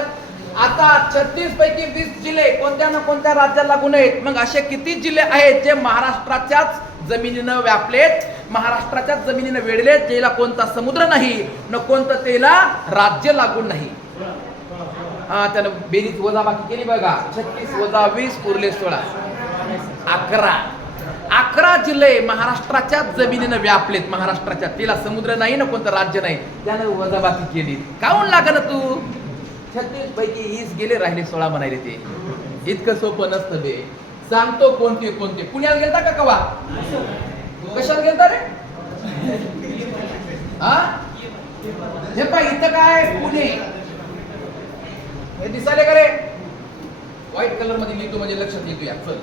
आता 36 पैकी 20 जिल्हे कोणत्या ना कोणत्या राज्याला लागून आहेत. मग असे किती जिल्हे आहेत जे महाराष्ट्राच्याच जमिनीनं व्यापलेत, महाराष्ट्राच्याच जमिनीनं वेढलेत, ज्याला कोणता समुद्र नाही न कोणतं त्याला राज्य लागून नाही. त्यानं बेरीज वजाबाकी केली बघा. 36 वजा 20 उरले 16. 11 जिल्हे महाराष्ट्राच्या जमिनीनं व्यापलेत, महाराष्ट्राच्या, तिला समुद्र नाही ना कोणतं राज्य नाही, त्यानं वजाबाकी केली. काहून लागन तू 36 पैकी 20 गेले, राहिले 16 म्हणाले. ते इतकं सोपं नसतं. बे सांगतो कोणते कोणते. पुण्याला गेलता का कवा. कशाला गेलता रे. हा हे पाय इथं काय पुणे हे दिसाले का रे. व्हाईट कलर मध्ये लिहितो म्हणजे लक्षात येतो. या चल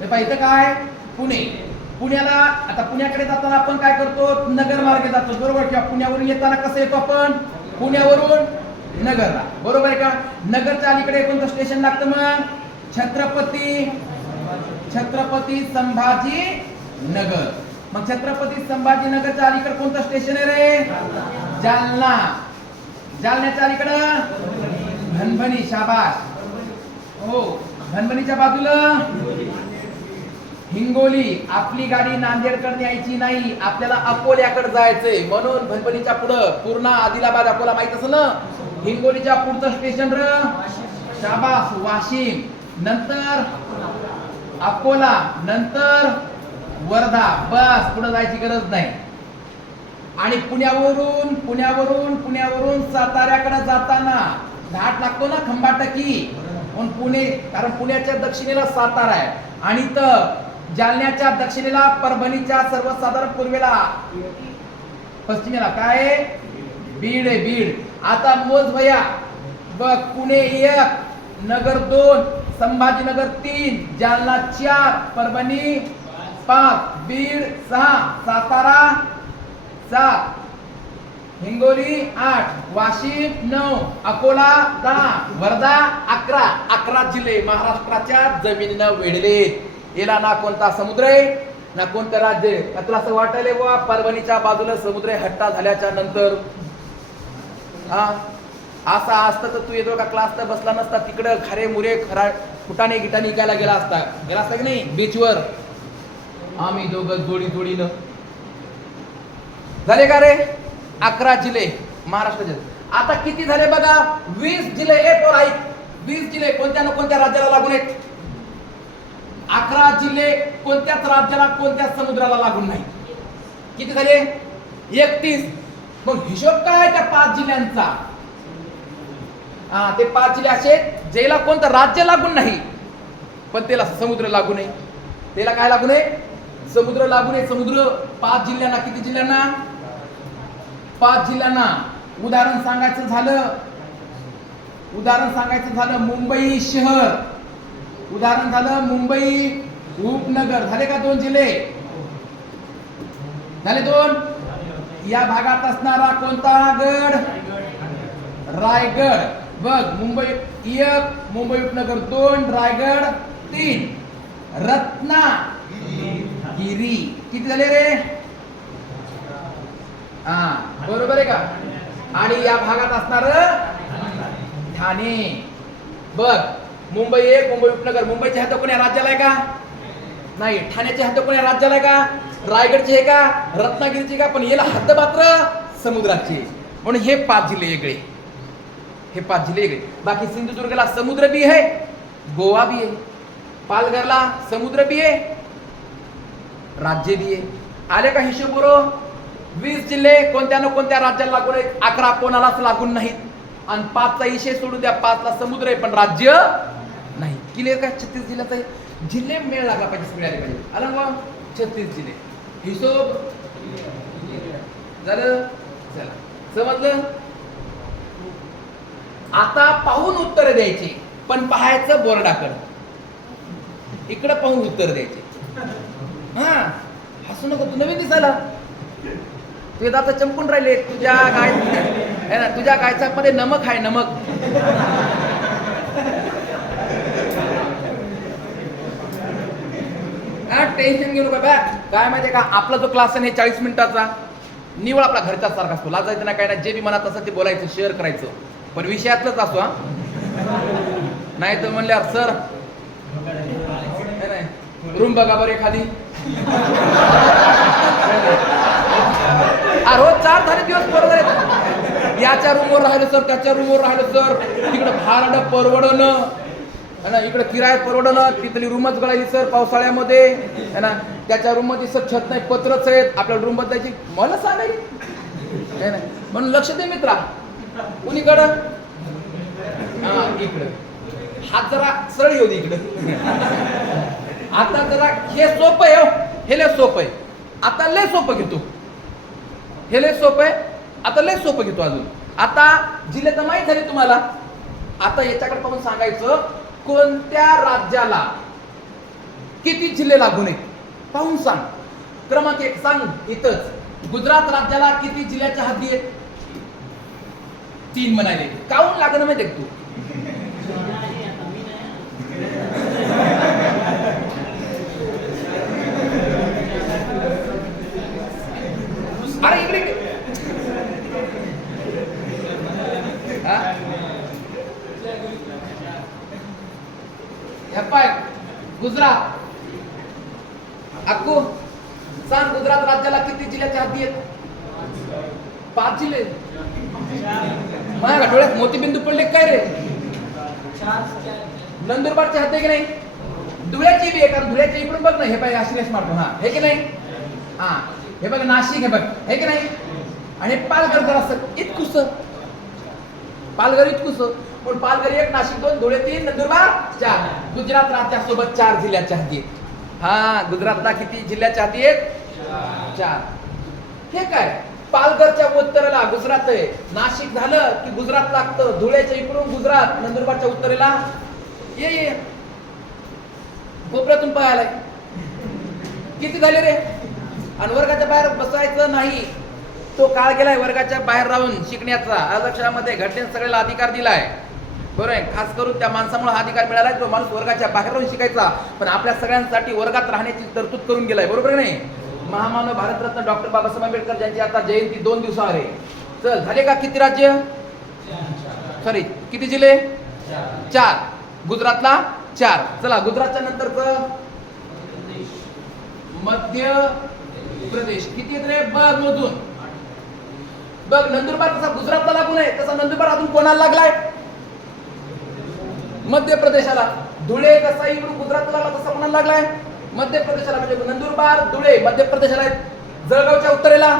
हे पाय इथं काय पुणे. पुण्याला आता पुण्याकडे जाताना आपण काय करतो, नगर मार्गे जातो बरोबर. किंवा पुण्यावरून येताना कसं येतो आपण, पुण्यावरून नगरला बरोबर आहे का. नगरच्या अलीकडे कोणतं स्टेशन लागतं मग, छत्रपती संभाजी नगर. मग छत्रपती संभाजी नगरच्या अलीकडे कोणतं स्टेशन आहे रे, जालना. जालन्याच्या अलीकडं भणभणी. शाबास. हो भणभणीच्या बाजूला हिंगोली. आपली गाडी नांदेडकडे यायची नाही, आपल्याला अकोल्याकडे जायचंय. म्हणून भणभणीच्या पुढं पूर्णा, आदिलाबाद, अकोला माहित असेल ना. हिंगोलीच्या पुढचं स्टेशन र शाबास वाशिम, नंतर अकोला, नंतर वर्धा. बस पुढे जायची गरज नाही. आणि पुण्यावरून साताऱ्याकडे जाताना घाट लागतो ना खंबाटकी. पण पुणे, कारण पुण्याच्या दक्षिणेला सातारा आहे आणि तर जालन्याच्या दक्षिणेला, परभणीच्या सर्वसाधारण पूर्वेला, पश्चिमेला काय बीड आहे. बीड. आता मोज भैया बघ, पुणे 1, नगर 2, संभाजीनगर 3, जालना 4, परभणी 5, बीड 6, सातारा 7, हिंगोली 8, वाशिम 9, अकोला 10, वर्धा 11. 11 जिल्हे महाराष्ट्राच्या जमिनीनं वेढलेत. याला ना कोणता समुद्र आहे ना कोणतं राज्य आहे. तुला असं वाटायलंय बुवा परभणीच्या बाजूला समुद्र हट्टा झाल्याच्या नंतर. हा असा असतं तर तू येतो का क्लास तर बसला नसता. तिकडं खरे मुरे फुटाणे गिटाणे इकायला गेला असता की नाही बीचवर. आम्ही दोघं जोडीनं. झाले का रे 11 जिल्हे महाराष्ट्राचे. आता किती झाले बघा, 20 जिल्हे. 20 जिल्हे कोणत्या ना कोणत्या राज्याला लागून आहेत. 11 जिल्हे कोणत्याच राज्याला, कोणत्याच समुद्राला लागून नाही. किती झाले 31. मग हिशोब काय त्या 5 जिल्ह्यांचा. ते 5 जिल्हे असे ज्याला कोणतं राज्य लागून नाही पण त्याला समुद्र लागू नये. त्याला काय लागू नये, समुद्र लागू नये. समुद्र 5 जिल्ह्यांना. किती जिल्ह्यांना, 5 जिल्ह्यांना. उदाहरण सांगायचं झालं मुंबई शहर, उदाहरण झालं मुंबई उपनगर. झाले का 2 जिल्हे झाले 2. या भागात असणारा कोणता गड, रायगड. बघ मुंबई 1, मुंबई उपनगर 2, रायगड 3, रत्नागिरी. किती झाले रे, बरोबर आहे का. आणि या भागात असणार ठाणे. बघ मुंबई 1, मुंबई उपनगर. मुंबईच्या हद्द कोण्या राज्याला आहे का नाही, ठाण्याच्या हद्द कोण्या राज्याला आहे का, रायगडची आहे का, रत्नागिरीची का, पण याला हद्द मात्र समुद्राची. म्हणून हे 5 जिल्हे वेगळे, हे 5 जिल्हे वेगळे. बाकी सिंधुदुर्गला समुद्र बी आहे, गोवा बी आहे, पालघरला समुद्र बी आहे, राज्य बी आहे. आले का हिशोब बरोबर? 20 जिल्हे कोणत्या ना कोणत्या राज्याला लागून आहेत, 11 कोणालाच लागून नाहीत. आणि 5चा विषय सोडून द्या, 5ला समुद्र आहे पण राज्य नाही. क्लिअर का? 36 जिल्ह्याचा आहे. जिल्हे मेळ लागला पाहिजे, सगळे आले पाहिजे. आला ना? 36 जिल्हे. हिशोब झालं? चला, समजलं? आता पाहून उत्तर द्यायची, पण पाहायचं बोर्डाकडे. इकडे पाहून उत्तर द्यायचे. हा, हसू नको, तू नवीन दिसायला. तुझे दात चमकून राहिले. तुझ्या गाय है ना, तुझ्या गायच्या मध्ये नमक आहे, नमक. टेन्शन घेऊ नका बा. काय माहितीये का, आपला जो क्लास आहे 40 मिनिटाचा निवड आपला घरचा सारखा असतो. लाजायचं ना काय ना, जे बी मनात असं ते बोलायचं, शेअर करायचं, पण विषयातलंच असतो. हा, नाही तर म्हणल्यावर सर रूम बघा बरं एखादी. रोज 4 झाले दिवस बरोबर आहेत. याच्या रूमवर राहिलं सर, त्याच्या रूमवर राहिलं सर, तिकडं भाडं परवडणं है ना, इकडे किराया परवडणं, तिथली रूमच गळाली सर पावसाळ्यामध्ये है ना, त्याच्या रूम मध्ये सर छत नाही, पत्रच आहेत, आपल्याला रूम बदलायची. मला सांगायची है ना, म्हणून लक्ष दे मित्रा. कुणीकडं? हा, इकडं हात जरा सरळ येऊ दे इकडं. आता जरा हे सोपं आहे, हे लय सोपं आहे. आता लय सोपं घेतो, हे लय सोपं आहे. आता लय सोपं घेतो अजून. आता जिल्हे तर माहीत झाले तुम्हाला. आता याच्याकडे पाहून सांगायचं, कोणत्या राज्याला किती जिल्हे लागून आहेत पाहून सांग. क्रमांक 1 सांग. इथंच गुजरात राज्याला किती जिल्ह्याच्या हद्दी आहेत? 3 म्हणाले. काहून लागणं माहिती तू? अरे इकडे पाय गुजरात. अक्कू सांग, गुजरात राज्याला किती जिल्ह्याच्या हद्दी आहेत? 5 जिल्हे. माझ्या डोळ्यात मोतीबिंदू पडले काय रे? नंदुरबारच्या हद्दी की नाही? धुळ्याची बी आहे, कारण धुळ्याच्या इकडून बघ ना, हे पाय अशिनेश मारतो. हा, हे की नाही? हा, हे बघ नाशिक, हे बघ, हे की नाही? आणि पालघर जर असं इतकुस, पालघर इतकुस, पण पालघर 1, नाशिक 2, धुळे 3, नंदुरबार 4. गुजरात राज्यासोबत 4 जिल्ह्याच्या हद्दी आहेत. हा, गुजरातला किती जिल्ह्याच्या हद्दी आहेत? 4. हे काय, पालघरच्या उत्तरेला गुजरात आहे, नाशिक झालं की गुजरात लागतं, धुळ्याच्या इकडून गुजरात, नंदुरबारच्या उत्तरेला ये कोपऱ्यातून पाहायला किती झाले रे? आणि वर्गाच्या बाहेर बसायचं नाही. तो काळ गेलाय वर्गाच्या बाहेर राहून शिकण्याचा. आरक्षणामध्ये घटनेने सगळ्याला अधिकार दिलाय, बरोबर आहे. खास करून त्या माणसामुळे हा अधिकार मिळालाय, तो माणूस वर्गाच्या बाहेर राहून शिकायचा, पण आपल्या सगळ्यांसाठी वर्गात राहण्याची तरतूद करून गेलाय, बरोबर नाही? महामानव भारतरत्न डॉक्टर बाबासाहेब आंबेडकर ज्यांची आता जयंती 2 दिवसावर आहे. चल, झाले का किती राज्य? सॉरी, किती जिल्हे? 4. गुजरातला 4. चला, गुजरातच्या नंतरच मध्य प्रदेश किती आहेत रे? बघ मधून बघ. नंदुरबार कसा गुजरातला लागून आहे, तसा नंदुरबार अजून कोणाला लागलाय? मध्य प्रदेशाला. धुळे कसा इकडून गुजरातला लागला, तसा कोणाला लागलाय? मध्य प्रदेशाला. म्हणजे नंदुरबार, धुळे मध्य प्रदेशाला आहेत. जळगावच्या उत्तरेला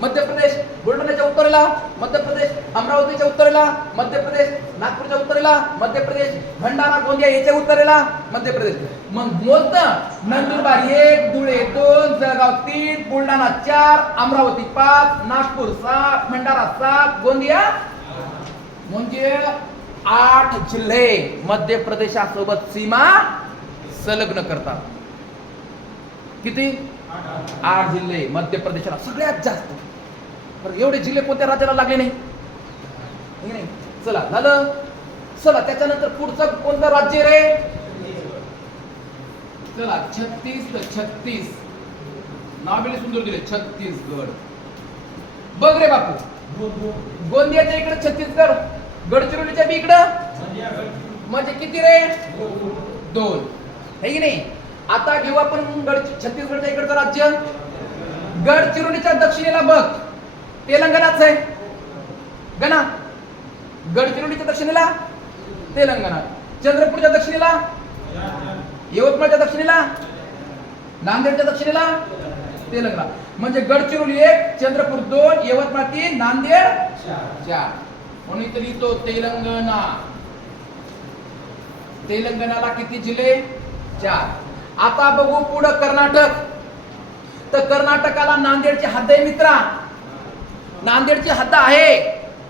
मध्य प्रदेश, बुलढाण्याच्या उत्तरेला मध्य प्रदेश, अमरावतीच्या उत्तरेला मध्य प्रदेश, नागपूरच्या उत्तरेला मध्य प्रदेश, भंडारा गोंदिया याच्या उत्तरेला मध्य प्रदेश. मग बोलतं नंदुरबार 1, धुळे 2, जळगाव 3, बुलढाणा 4, अमरावती 5, नागपूर 7, भंडारा 7, गोंदिया. म्हणजे 8 जिल्हे मध्य प्रदेशासोबत सीमा संलग्न करतात. किती? 8 जिल्हे मध्य प्रदेशाला सगळ्यात जास्त. बरं, एवढे जिल्हे कोणत्या राज्याला लागले नाही? चला, झालं. चला, त्याच्यानंतर पुढचं कोणतं राज्य रे? चला, 36 नाव बिले सुंदर दिले, छत्तीसगड. बघ रे बापू, गोंदियाच्या इकडे छत्तीसगड, गडचिरोलीच्या बी इकडं, म्हणजे किती रे? 2. है की नाही? आता घेऊ आपण छत्तीसगडच्या इकडचं राज्य. गडचिरोलीच्या दक्षिणेला बघ, तेलंगणाच आहे. गणा. गडचिरोलीच्या दक्षिणेला तेलंगणा, चंद्रपूरच्या दक्षिणेला, यवतमाळच्या दक्षिणेला, नांदेडच्या दक्षिणेला तेलंगणा. म्हणजे गडचिरोली 1, चंद्रपूर 2, यवतमाळ 3, नांदेड 4. म्हणून इथे लिहितो तेलंगणा. तेलंगणाला किती जिल्हे? 4. आता बघू पुढं कर्नाटक. तर कर्नाटकाला नांदेडची हद्द आहे मित्रा. नांदेडची हद्द आहे.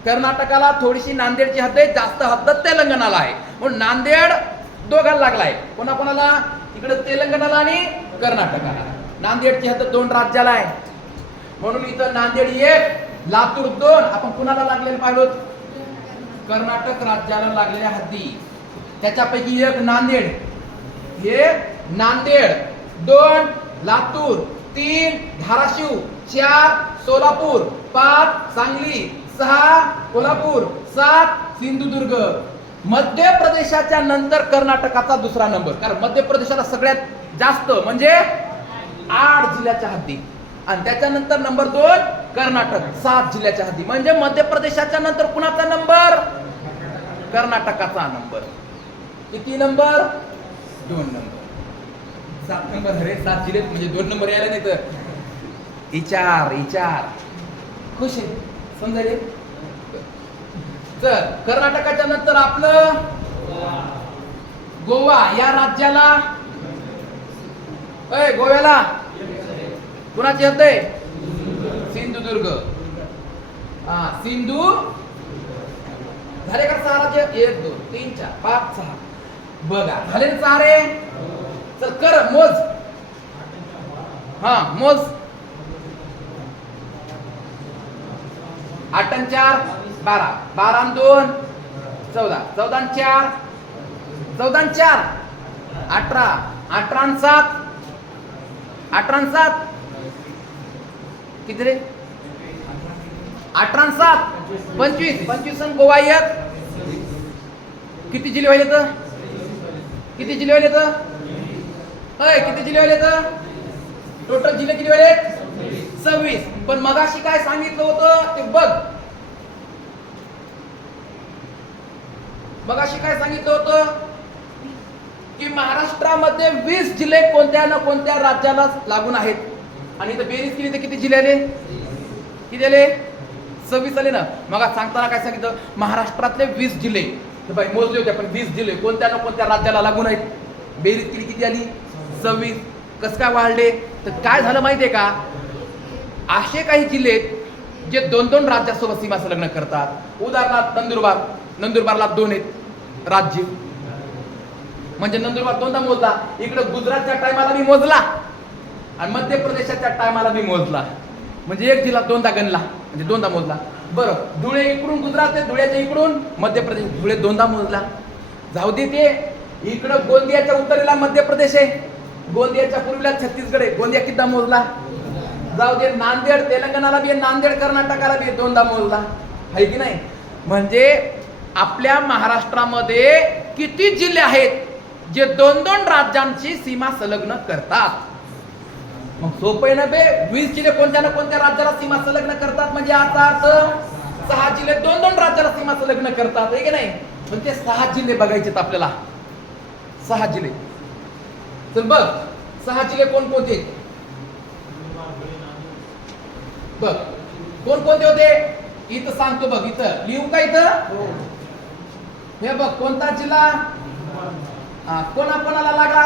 कर्नाटकाला थोडीशी नांदेडची हद्द आहे, जास्त हद्द तेलंगणाला आहे. म्हणून नांदेड दोघांना लागलाय. कोणाकोणाला? इकडे तेलंगणाला आणि कर्नाटकाला. नांदेडची हद्द 2 राज्याला आहे. म्हणून इथं नांदेड 1, लातूर 2. आपण कुणाला लागलेले पाहिलो? कर्नाटक राज्याला लागलेल्या हद्दी. त्याच्यापैकी 1 नांदेड. हे नांदेड 2, लातूर 3, धाराशिव 4, सोलापूर 5, सांगली 6, कोल्हापूर 7, सिंधुदुर्ग. मध्य प्रदेशाच्या नंतर कर्नाटकाचा दुसरा नंबर. कारण मध्य प्रदेशाला सगळ्यात जास्त म्हणजे 8 जिल्ह्याच्या हद्दी. आणि त्याच्यानंतर नंबर 2 कर्नाटक 7 जिल्ह्याच्या हद्दी. म्हणजे मध्य प्रदेशाच्या नंतर कुणाचा नंबर? कर्नाटकाचा नंबर. किती नंबर? 2 नंबर. 7 नंबर. अरे 7 जिल्हे म्हणजे 2 नंबर यायला नाही तर विचार खुश आहे. समजायले? तर कर्नाटकाच्या नंतर आपलं गोवा. या राज्याला गोव्याला कुणाची हद्द आहे? सिंधुदुर्ग. सिंधू झाले का 6 राज्य? 1 2 3 4 5 6. बघा झाले 4 रे. तर कर मोज. मोज. 8 आणि 4 12, 12 आणि 2 14, 14 आणि 4 14 आणि 4 18, 18 आणि 7 18 आणि 7 किती रे? 18 आणि 7 25, 25 आणि गोवा 1. किती जिल्हे व्हायले तर? किती जिल्हे व्हायले तर? किती जिल्हे व्हायले तर? टोटल जिल्हे किती व्हायले? 26. पण मगाशी काय सांगितलं होतं ते बघ. मगाशी काय सांगितलं होतं की महाराष्ट्रामध्ये 20 जिल्हे कोणत्या ना कोणत्या राज्याला लागून आहेत. आणि इथं बेरीज केली तर किती जिल्हे आले? किती आले? 26 आले ना. मग सांगताना काय सांगितलं? महाराष्ट्रातले 20 जिल्हे. तर बाई मोजले होते पण 20 जिल्हे कोणत्या ना कोणत्या राज्याला लागून आहेत. बेरीज केली किती आली? 26. कसं काय वाढले? तर काय झालं माहितीये का? असे काही जिल्हे जे 2-2 राज्यासोबत सीमा संलग्न करतात. उदाहरणार्थ नंदुरबारला 2 आहेत राज्य. म्हणजे नंदुरबार 2दा मोजला. इकडे गुजरातच्या टायमाला मी मोजला आणि मध्य प्रदेशाच्या टायमाला मी मोजला. म्हणजे एक जिल्हा 2दा गणला म्हणजे 2दा मोजला. बरं धुळे इकडून गुजरात आहे, धुळ्याच्या इकडून मध्य प्रदेश. धुळे 2दा मोजला. जाऊ दे ते. इकडं गोंदियाच्या उत्तरेला मध्य प्रदेश आहे, गोंदियाच्या पूर्वेला छत्तीसगड आहे. गोंदिया कितीदा मोजला? जाऊ दे. नांदेड तेलंगणाला बी, नांदेड कर्नाटकाला बी 2दा मोजला. आहे की नाही? म्हणजे आपल्या महाराष्ट्रामध्ये किती जिल्हे आहेत जे 2-2 राज्यांची सीमा संलग्न करतात? मग सोपं आहे ना बे. 20 जिल्हे कोणत्या ना कोणत्या राज्याला सीमा संलग्न करतात. म्हणजे आता अर्थ 6 जिल्हे 2-2 राज्याला सीमा संलग्न करतात. आहे की नाही? पण ते 6 जिल्हे बघायचेत आपल्याला. 6 जिल्हे. चल बघ 6 जिल्हे कोणकोणते बघ. कोणकोणते होते? इथं सांगतो बघ. इथं लिहू का? इथं हे बघ. कोणता जिल्हा कोणाला लागला?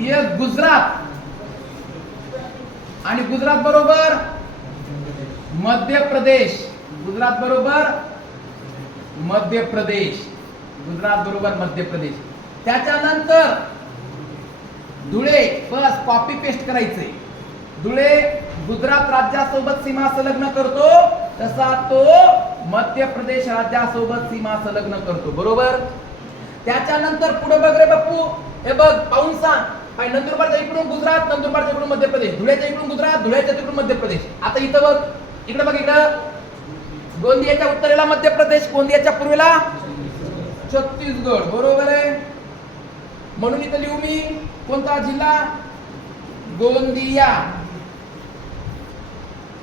एक गुजरात. आणि गुजरात बरोबर मध्य प्रदेश. गुजरात बरोबर मध्य प्रदेश. गुजरात बरोबर मध्य प्रदेश. त्याच्यानंतर धुळे. बस कॉपी पेस्ट करायचंय. धुळे गुजरात राज्यासोबत सीमा संलग्न करतो तसा तो मध्य प्रदेश राज्यासोबत सीमा संलग्न करतो. बरोबर. त्याच्यानंतर पुढे बघ रे बापू. हे बघ पाहून सांग. नंदुरबारच्या इकडून गुजरात, नंदुरबारच्या इकडून मध्य प्रदेश, धुळ्याच्या इकडून गुजरात, धुळ्याच्या इकडून मध्य प्रदेश. आता इथं बघ. इकडे बघ. इकडं गोंदियाच्या उत्तरेला मध्य प्रदेश, गोंदियाच्या पूर्वेला छत्तीसगड. बरोबर आहे. म्हणून इथं लिहू मी कोणता जिल्हा? गोंदिया.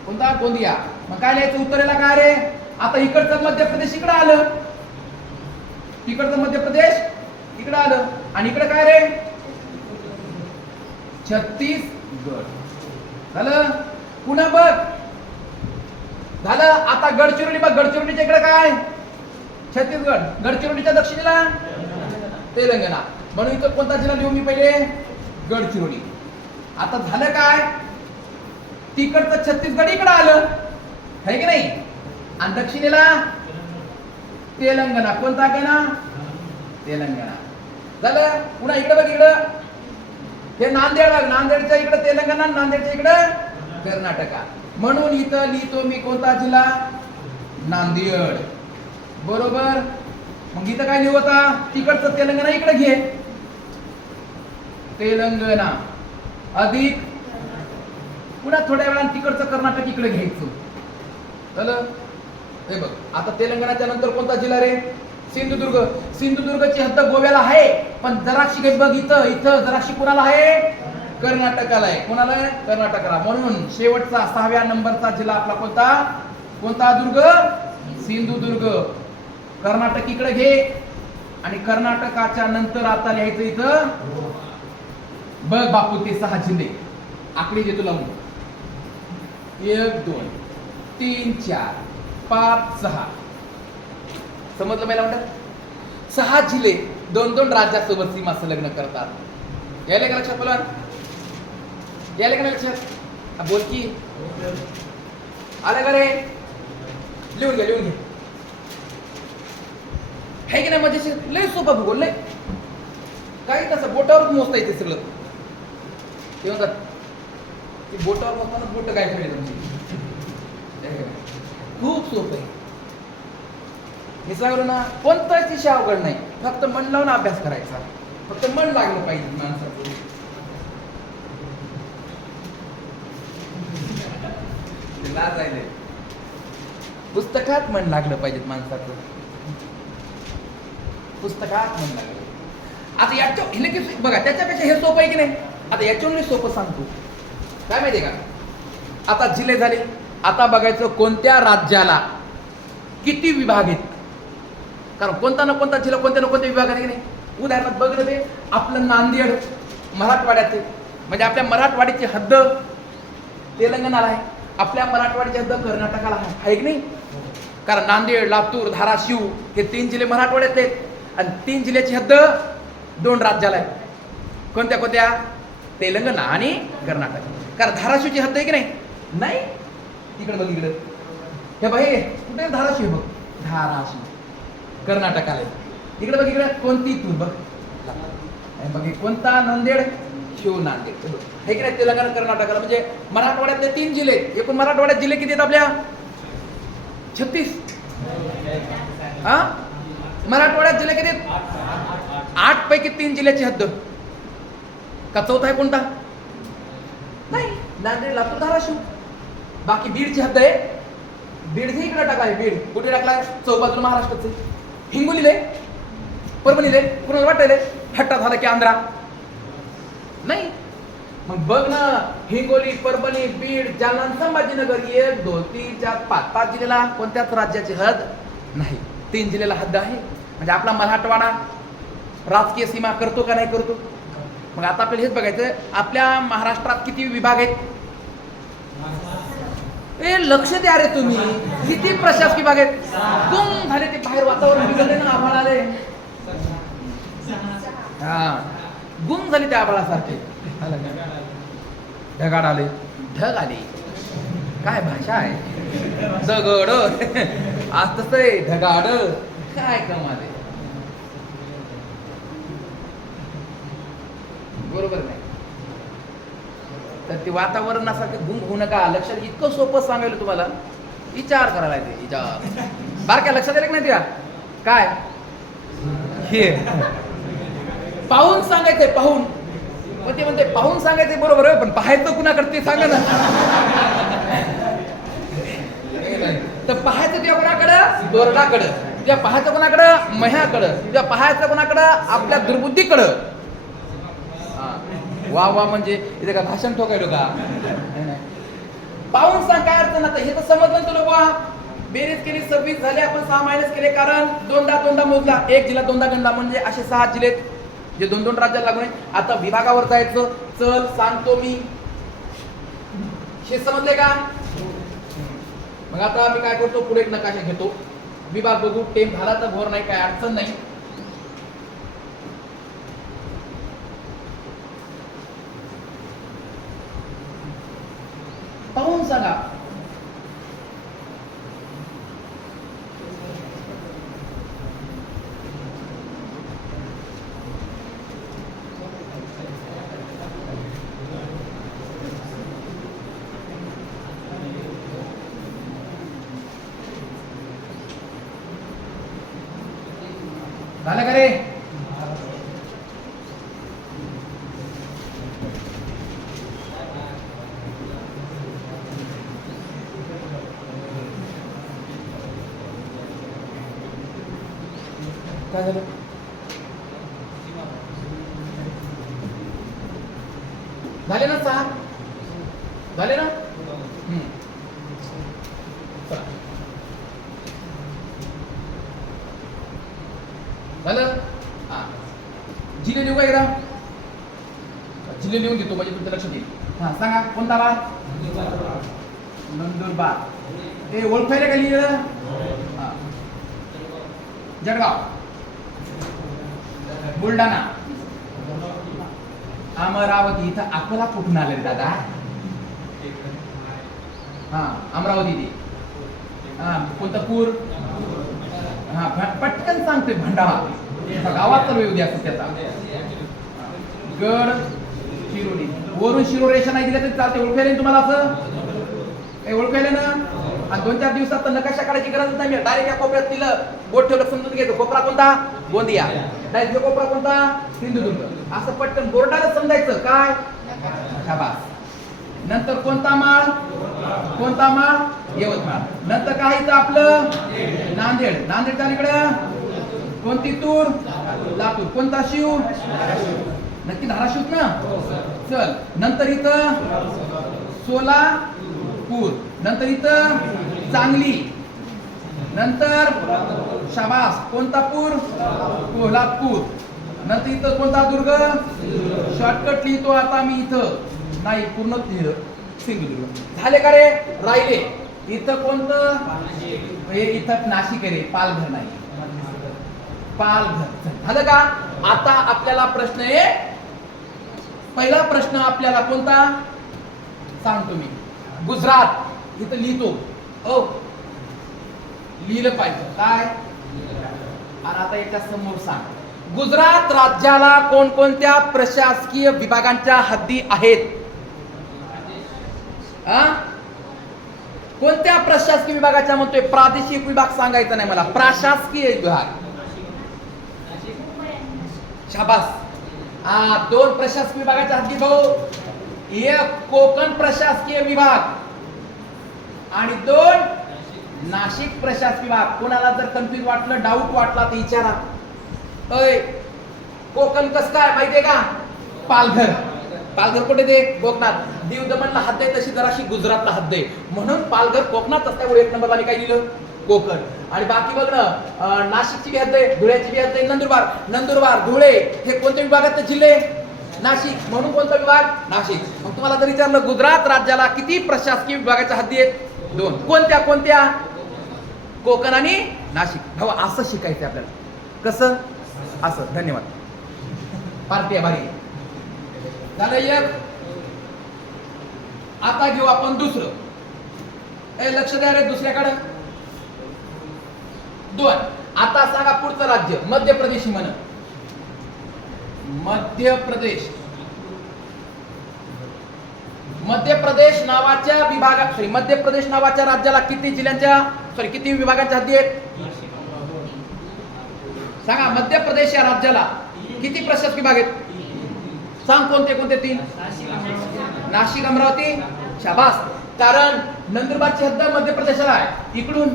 कोणता? गोंदिया. मग काय लिहायचं उत्तरेला? काय रे? आता इकडचं मध्य प्रदेश इकडं आलं, इकडचं मध्य प्रदेश इकडं आलं. आणि इकडे काय रे? छत्तीसगड झालं. पुन्हा बघ झालं. आता गडचिरोली बघ. गडचिरोलीच्या इकडे काय छत्तीसगड. गडचिरोलीच्या दक्षिणेला तेलंगणा. म्हणून इथं कोणता जिल्हा लिहू मी पहिले गडचिरोली. आता झालं काय तिकडचं छत्तीसगड इकडं आलं है की नाही. आणि दक्षिणेला तेलंगणा. कोणता गणा तेलंगणा झालं. पुन्हा इकडे बघ. इकडं हे नांदेड बघ. नांदेडच्या इकडे तेलंगणा. नांदेडच्या इकडे कर्नाटका. म्हणून इथं लिहितो मी कोणता जिल्हा नांदेड. बरोबर. मग इथं काय लिहू होता तिकडचं तेलंगणा इकडे घे. तेलंगणा अधिक पुन्हा थोड्या वेळानं तिकडचं कर्नाटक इकडे घ्यायचं. झालं. हे बघ आता तेलंगणाच्या नंतर कोणता जिल्हा रे सिंधुदुर्ग. सिंधुदुर्गची हद्द गोव्याला आहे पण जराशी बघ इथं इथं जराशी कुणाला आहे कर्नाटकाला आहे. कोणाला आहे कर्नाटकाला. म्हणून शेवटचा 6व्या नंबरचा जिल्हा आपला कोणता कोणता दुर्ग सिंधुदुर्ग. कर्नाटक इकडे घे आणि कर्नाटकाच्या नंतर आता लिहायचं इथं बघ बापू ते 6 जिल्हे आकडे देतो लावून. 1 2 3 4 5 6 समजलं मला म्हणतात. 6 जिल्हे 2-2 राज्यासोबत सीमा संलग्न करतात. यायला का लक्षात बोला. यायला का लक्षात बोल की आलं का रे. लिहून घे लिहून घे. है की नाही. म्हणजे लय सोपं भूगोल लय काही तसं बोटावर मोजता येते सगळं. ते म्हणतात की बोटावर मोजताना बोट काय ठेवले तुमची. खूप सोपं आहे. मी सांगलो ना कोणताच विषय अवघड नाही. फक्त मन लावून अभ्यास करायचा. फक्त मन लागलं पाहिजे माणसाचं. पुस्तकात मन लागलं पाहिजे माणसाचं. पुस्तकात मन लागलं. आता याच्या लगेच बघा त्याच्यापेक्षा हे सोपं आहे की नाही. आता याच्यावर सोपं सांगतो काय माहितीये का. आता जिल्हे झाले. आता बघायचं कोणत्या राज्याला किती विभाग आहेत. कारण कोणता ना कोणता जिल्हा कोणत्या ना कोणत्या विभागात आहे की नाही. उदाहरणार्थ बघ ते आपलं नांदेड मराठवाड्याचे म्हणजे आपल्या मराठवाड्याची हद्द तेलंगणाला आहे. आपल्या मराठवाड्याची हद्द कर्नाटकाला आहे की नाही. कारण नांदेड लातूर धाराशिव हे 3 जिल्हे मराठवाड्यात आहेत आणि 3 जिल्ह्याची हद्द 2 राज्याला आहे. कोणत्या कोणत्या तेलंगणा आणि कर्नाटक. कारण धाराशिवची हद्द आहे की नाही. इकडे बघ इकडे हे बघ कुठे धाराशिव बघ. धाराशिव कर्नाटकाला आहे. इकडे बघ इकडे कोणती तूर बघ. बघ कोणता नांदेड शिव नांदेड हे की नाही. तेलंगणा कर्नाटकाला म्हणजे मराठवाड्यातले 3 जिल्हे. एकूण मराठवाड्यात जिल्हे किती आहेत आपल्या 36. हा मराठवाड्यात जिल्हे किती आहेत 8 पैकी 3 जिल्ह्याची हद्द. का चौथा आहे कोणता नाही. नांदेड लातूर धाराशिव. बाकी बीडची हद्द आहे. बीडही इकडे टाकला आहे. बीड कुठे टाकलाय चौबाजूला महाराष्ट्राचे. हिंगोलीले परभणीले कुणाला वाटायले हट्टा झाला की आंध्रा नाही. मग बघ ना हिंगोली परभणी बीड जालना संभाजीनगर 1 2 3 4 5 जिल्ह्याला कोणत्याच राज्याची हद्द नाही. 3 जिल्ह्याला हद्द आहे. म्हणजे आपला मराठवाडा राजकीय सीमा करतो का नाही करतो. मग आता आपल्याला हेच बघायचं आपल्या महाराष्ट्रात किती विभाग आहेत. लक्ष द्या रे तुम्ही. किती प्रशासकीय विभाग आहेत. गुम झाले ते बाहेर वातावरण बिघडले ना आभाळ आले. हा गुम झाले त्या आभाळासारखे. ढगाड आले ढग आले. काय भाषा आहे. दगड आज तसं आहे ढगाड. काय कमाल आहे. बरोबर नाही. तर ते वातावरण असं गुम होऊ नका. लक्षात इतकं सोपं सांगायला तुम्हाला विचार करायला येते. विचार बारक्या लक्षात आलं की नाही त्या काय हे पाहून सांगायचंय. पाहून पण ते म्हणते पाहून सांगायचंय बरोबर आहे पण पाहायचं कुणाकडे ते सांगा ना. तर पाहायचं तुझ्या कोणाकडं दोरडाकडं. तुझ्या पाहायचं कोणाकडं मह्याकडं. तुझ्या पाहायचं कोणाकडं आपल्या दुर्बुद्धीकडं. वा वा म्हणजे इथे का भाषण ठोकायलो का. पाहून सांग काय अडचण. आता हे तर समजलं तुला. वा बेरीज केली 26 झाले. आपण 6 मायनस केले कारण दोनदा मोजला. 1 जिल्हा 2दा गणला म्हणजे असे 6 जिल्हे जे 2-2 राज्याला लागून आहे. आता विभागावर जायचं चल सांगतो मी. हे समजले का? मग आता मी काय करतो, पुढे एक नकाशा घेतो, विभाग बघू. टेम झाला तर घोर नाही, काय अडचण नाही. पाहून सांगा. झालं का रे? काय झालं? झाले ना 6? झाले ना? चला. झालं? हा. जिल्हे लिहू का एकदा? जिल्हे लिहून देतो म्हणजे तुमचं लक्षात येईल. हा सांगा, कोणता बा? नंदुरबार. हे ओळखायला का लिहिलं? हा. जळगाव, बुलढाणा, अमरावती. इथं अकोला कुठून आले रे दादा? हा अमरावती ती. हा कोणता पूर? हा पटकन सांगतोय भंडारा. गावात तर येऊ द्या त्याचा. गड शिरोली. वरून शिरो रेषा नाही दिल्या तरी चालते. ओळखायला तुम्हाला असं काही ओळखायला ना? आणि 2-4 दिवसात तर नकाशा काढायची गरज नाही. मी डायरेक्ट या कोपऱ्यात दिलं, बोट ठेवलं, समजून घ्यायचं. कोपरा कोणता? गोंदिया. डायरेक्ट कोपरा कोणता? सिंधुदुर्ग. असं पटकन बोर्डाला समजायचं. काय? शाबास. नंतर कोणता माळ? कोणता माळ? यवतमाळ. नंतर काय इथं आपलं? नांदेड. नांदेड अलीकडं कोणती तूर? लातूर. कोणता शिव? नक्की धाराशिव ना? चल. नंतर इथं सोलापूर. नंतर इथं सांगली. नंतर शाबास. कोणता पूर? कोल्हापूर. नंतर इथं कोणता दुर्ग? शॉर्टकट लिहितो आता मी इथं. नाही पूर्ण लिहिलं. सिंधुदुर्ग. झाले का रे? राहिले. इथं कोणतं? हे इथं नाशिक आहे रे, पालघर नाही. पालघर. झालं का? आता आपल्याला प्रश्न आहे. पहिला प्रश्न आपल्याला कोणता? सांगतो मी. गुजरात. इथं लिहितो. ओ लिहिलं पाहिजे. काय? आणि आता याच्या समोर सांग. गुजरात राज्याला कोणकोणत्या प्रशासकीय विभागांच्या हद्दी आहेत? कोणत्या प्रशासकीय विभागाच्या म्हणतोय? प्रादेशिक विभाग सांगायचा नाही मला, प्रशासकीय विभाग. शाबास. 2 प्रशासकीय विभागाच्या हद्दी भाऊ. एक कोकण प्रशासकीय विभाग आणि 2 नाशिक प्रशासकीय विभाग. कोणाला जर कन्फ्युज वाटलं, डाऊट वाटला तर विचारा. कोकण कसं काय माहितीये का? पालघर. पालघर कुठे ते? कोकणात. दीव दमणला हद्द आहे तशी जराशी गुजरातला हद्द आहे, म्हणून पालघर कोकणात असल्यामुळे 1 नंबरला मी काय लिहिलं? कोकण. आणि बाकी बघ ना, नाशिकची बी हद्द आहे, धुळ्याची बी हद्द आहे, नंदुरबार. नंदुरबार, धुळे हे कोणत्या विभागात जिल्हे? नाशिक. म्हणून कोणता विभाग? नाशिक. मग तुम्हाला जर विचारलं गुजरात राज्याला किती प्रशासकीय विभागाच्या हद्दी आहेत? 2. कोणत्या कोणत्या? कोकण आणि नाशिक. भाऊ असं शिकायचं आपल्याला. कसं? असं. धन्यवाद. पार्टी भारी झालं एक. आता घेऊ आपण दुसरं. लक्ष द्या रे दुसऱ्याकडे. 2. आता सांगा पुढचं राज्य. मध्य प्रदेश म्हण. मध्य प्रदेश. मध्य प्रदेश नावाच्या विभागात मध्य प्रदेश नावाच्या राज्याला किती जिल्ह्यांच्या किती विभागांच्या हद्दी आहेत? सांगा. मध्य प्रदेश या राज्याला किती प्रशासकीय विभाग आहेत? सांग कोणते कोणते? 3. नाशिक, अमरावती. शाबास. कारण नंदुरबारची हद्द मध्य प्रदेशाला आहे, इकडून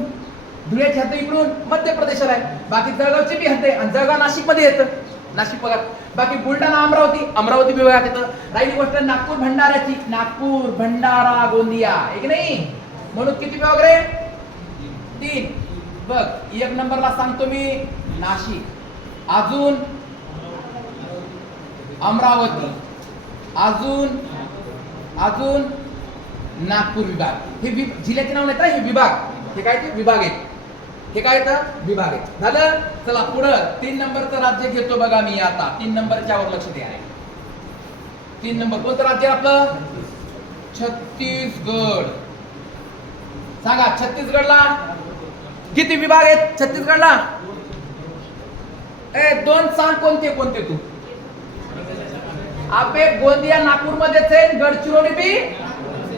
धुळ्याची हद्द इकडून मध्य प्रदेशाला आहे. बाकी जळगावची बी हद्द आहे आणि जळगाव नाशिक मध्ये येतं. नाशिक भागात. बाकी बुलढाणा, अमरावती विभागात येतं. राहिली गोष्ट नागपूर भंडाऱ्याची. नागपूर, भंडारा, गोंदिया एक नाही. म्हणून किती विभाग रे? 3. बघ 1 नंबरला सांगतो मी नाशिक. अजून अमरावती. अजून अजून नागपूर विभाग. हे जिल्ह्याचे नाव नाही तर हे विभाग. हे काय ते विभाग आहेत. हे काय तर विभाग आहेत. झालं. चला पुढं 3 नंबरचं राज्य घेतो बघा मी आता. 3 नंबरच्या वर लक्ष द्या. 3 नंबर कोणतं राज्य आपलं? छत्तीसगड. सांगा छत्तीसगडला किती विभाग आहेत? छत्तीसगडला दोन सांग. कोणते कोणते तू? आपे गोंदिया नागपूर मध्येच आहे. गडचिरोली बी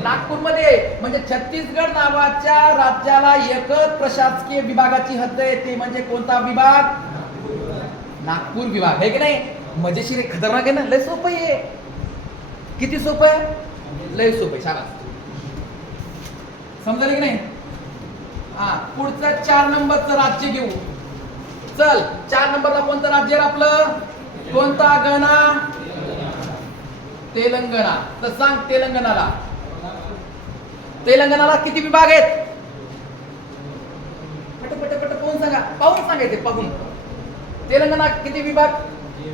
नागपूर मध्ये. म्हणजे छत्तीसगड नावाच्या राज्याला एकच प्रशासकीय विभागाची हद्द आहे. ते म्हणजे कोणता विभाग? नागपूर विभाग. आहे की नाही? मजेशीर आहे, खतरनाक आहे ना. लय सोपं आहे. किती सोपं आहे? लय सोपं आहे. शाळा समजलं की नाही? हा पुढचं 4 नंबरचं राज्य घेऊ. चल 4 नंबरला कोणतं राज्य आहे आपलं? कोणता गणा? तेलंगणा. तर सांग तेलंगणाला. तेलंगणाला किती विभाग आहेत? पट पाहून सांगा. पाहून सांगायचे पाहून. तेलंगणा किती विभाग?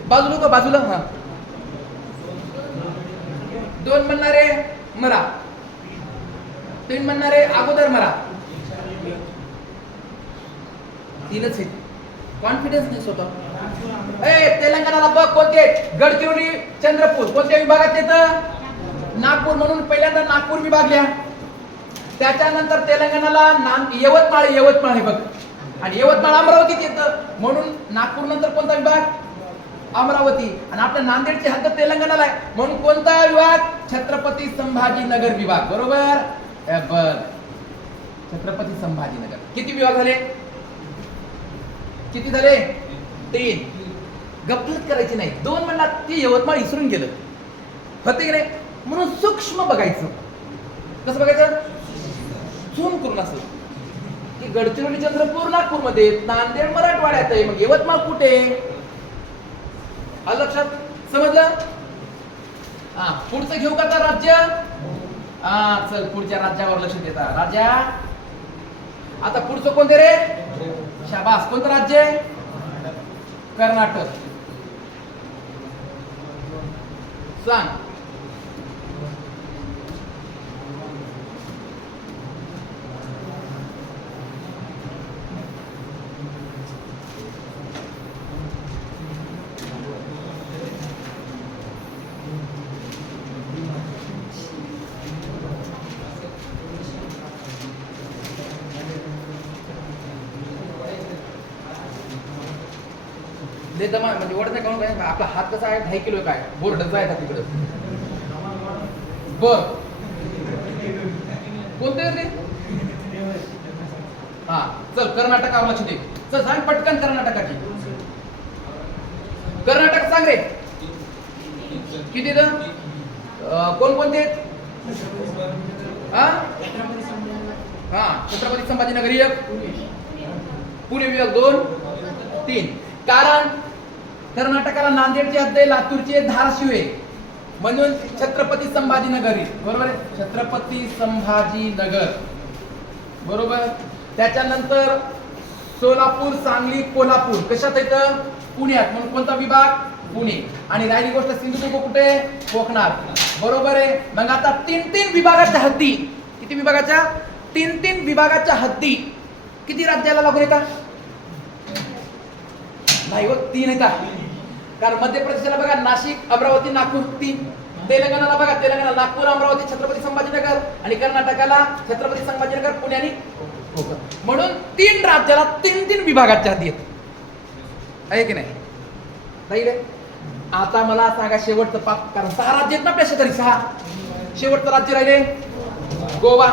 बाजूला का बाजूला? हा 2 म्हणणारे मरा, 3 म्हणणारे अगोदर मरा. 3च आहेत. कॉन्फिडन्स नाही स्वतः. तेलंगणाला बघ कोणते? गडचिरोली, चंद्रपूर. कोणत्या विभागात येतं? नागपूर. म्हणून पहिल्यांदा नागपूर विभागल्या. त्याच्यानंतर तेलंगणाला यवतमाळ. यवतमाळ हे बघ. आणि यवतमाळ अमरावतीत येतं. म्हणून नागपूर नंतर कोणता विभाग? अमरावती. आणि आपल्या नांदेडची हद्द तेलंगणाला आहे. म्हणून कोणता विभाग? छत्रपती संभाजीनगर विभाग. बरोबर. छत्रपती संभाजीनगर. किती विभाग झाले? किती झाले? 3. गफलत करायची नाही. 2 म्हणला ते यवतमाळ विसरून गेलं. होते की नाही? म्हणून सूक्ष्म बघायचं. कसं बघायचं? झूम करून असं की गडचिरोली, चंद्रपूर नागपूर मध्ये, नांदेड मराठवाड्यात आहे. मग यवतमाळ कुठे? आलं लक्षात? समजलं? हा पुढचं घेऊ का आता राज्य? चल पुढच्या राज्यावर लक्ष देता. राजा आता पुढचं कोणते रे? शाबास. कोणतं राज्य? कर्नाटक. सांग. म्हणजे ओढत नाही. काऊन काय? आपला हात कसा आहे? 2.5 किलो काय बोर्डचा आहे तिकडे. बर कोणते ते? हा चल कर्नाटक लक्ष दे. चल सांग पटकन कर्नाटकाची. कर्नाटक सांग रे. किती? कोण कोणते? हा छत्रपती संभाजीनगर 1, पुणे विभाग 2, 3. कारण कर्नाटकाला नांदेडची हद्द आहे, लातूरची आहे, धाराशिव आहे. म्हणून छत्रपती संभाजीनगर. बरोबर आहे. छत्रपती संभाजीनगर. बरोबर. त्याच्यानंतर सोलापूर, सांगली, कोल्हापूर कशात येतं? पुण्यात. म्हणून कोणता विभाग? पुणे. आणि राहिली गोष्ट सिंधुदुर्ग कुठे? कोकणात. बरोबर आहे. मग आता 3 विभागाच्या हद्दी. किती विभागाच्या? 3 विभागाच्या हद्दी किती राज्याला लागून येतात? नाही हो 3 येतात. कारण मध्य प्रदेशला बघा नाशिक, अमरावती, नागपूर 3. तेलंगणाला बघा तेलंगणा, नागपूर, अमरावती, छत्रपती संभाजीनगर. आणि कर्नाटकाला छत्रपती संभाजीनगर, पुणे आणि कोकण. म्हणून 3 राज्याला 3 विभागाच्या हद्दी आहेत. आहे की नाही? राहिले. आता मला सांगा शेवटचं कारण 6 राज्य आहेत ना आपल्या शेजारी. 6. शेवटचं राज्य राहिले गोवा.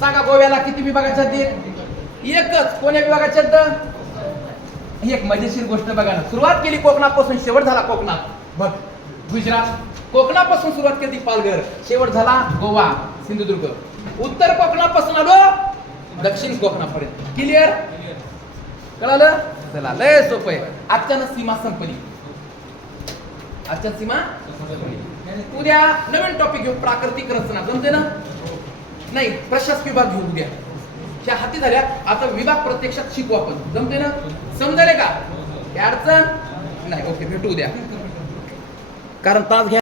सांगा गोव्याला किती विभागाच्या हद्दी आहेत? एकच. कोण्या विभागाच्या हद्द? एक मजेशीर गोष्ट बघा ना. सुरुवात केली कोकणापासून, शेवट झाला कोकणात. बघ गुजरात. कोकणापासून सुरुवात केली पालघर, शेवट झाला गोवा, सिंधुदुर्ग. उत्तर कोकणापासून आलो दक्षिण कोकणापर्यंत. क्लिअर? कळालं? चला लय सोपं आहे. अचानक सीमा संपली. अचानक सीमा उद्या नवीन टॉपिक घेऊ. प्राकृतिक रचना. जमते ना? नाही प्रशासकीय विभाग घेऊ उद्या. ह्या हाती झाल्या. आता विभाग प्रत्यक्षात शिकू आपण. जमते ना? समजले का? अडचण नाही. ओके भेटू उद्या. कारण तास घ्या.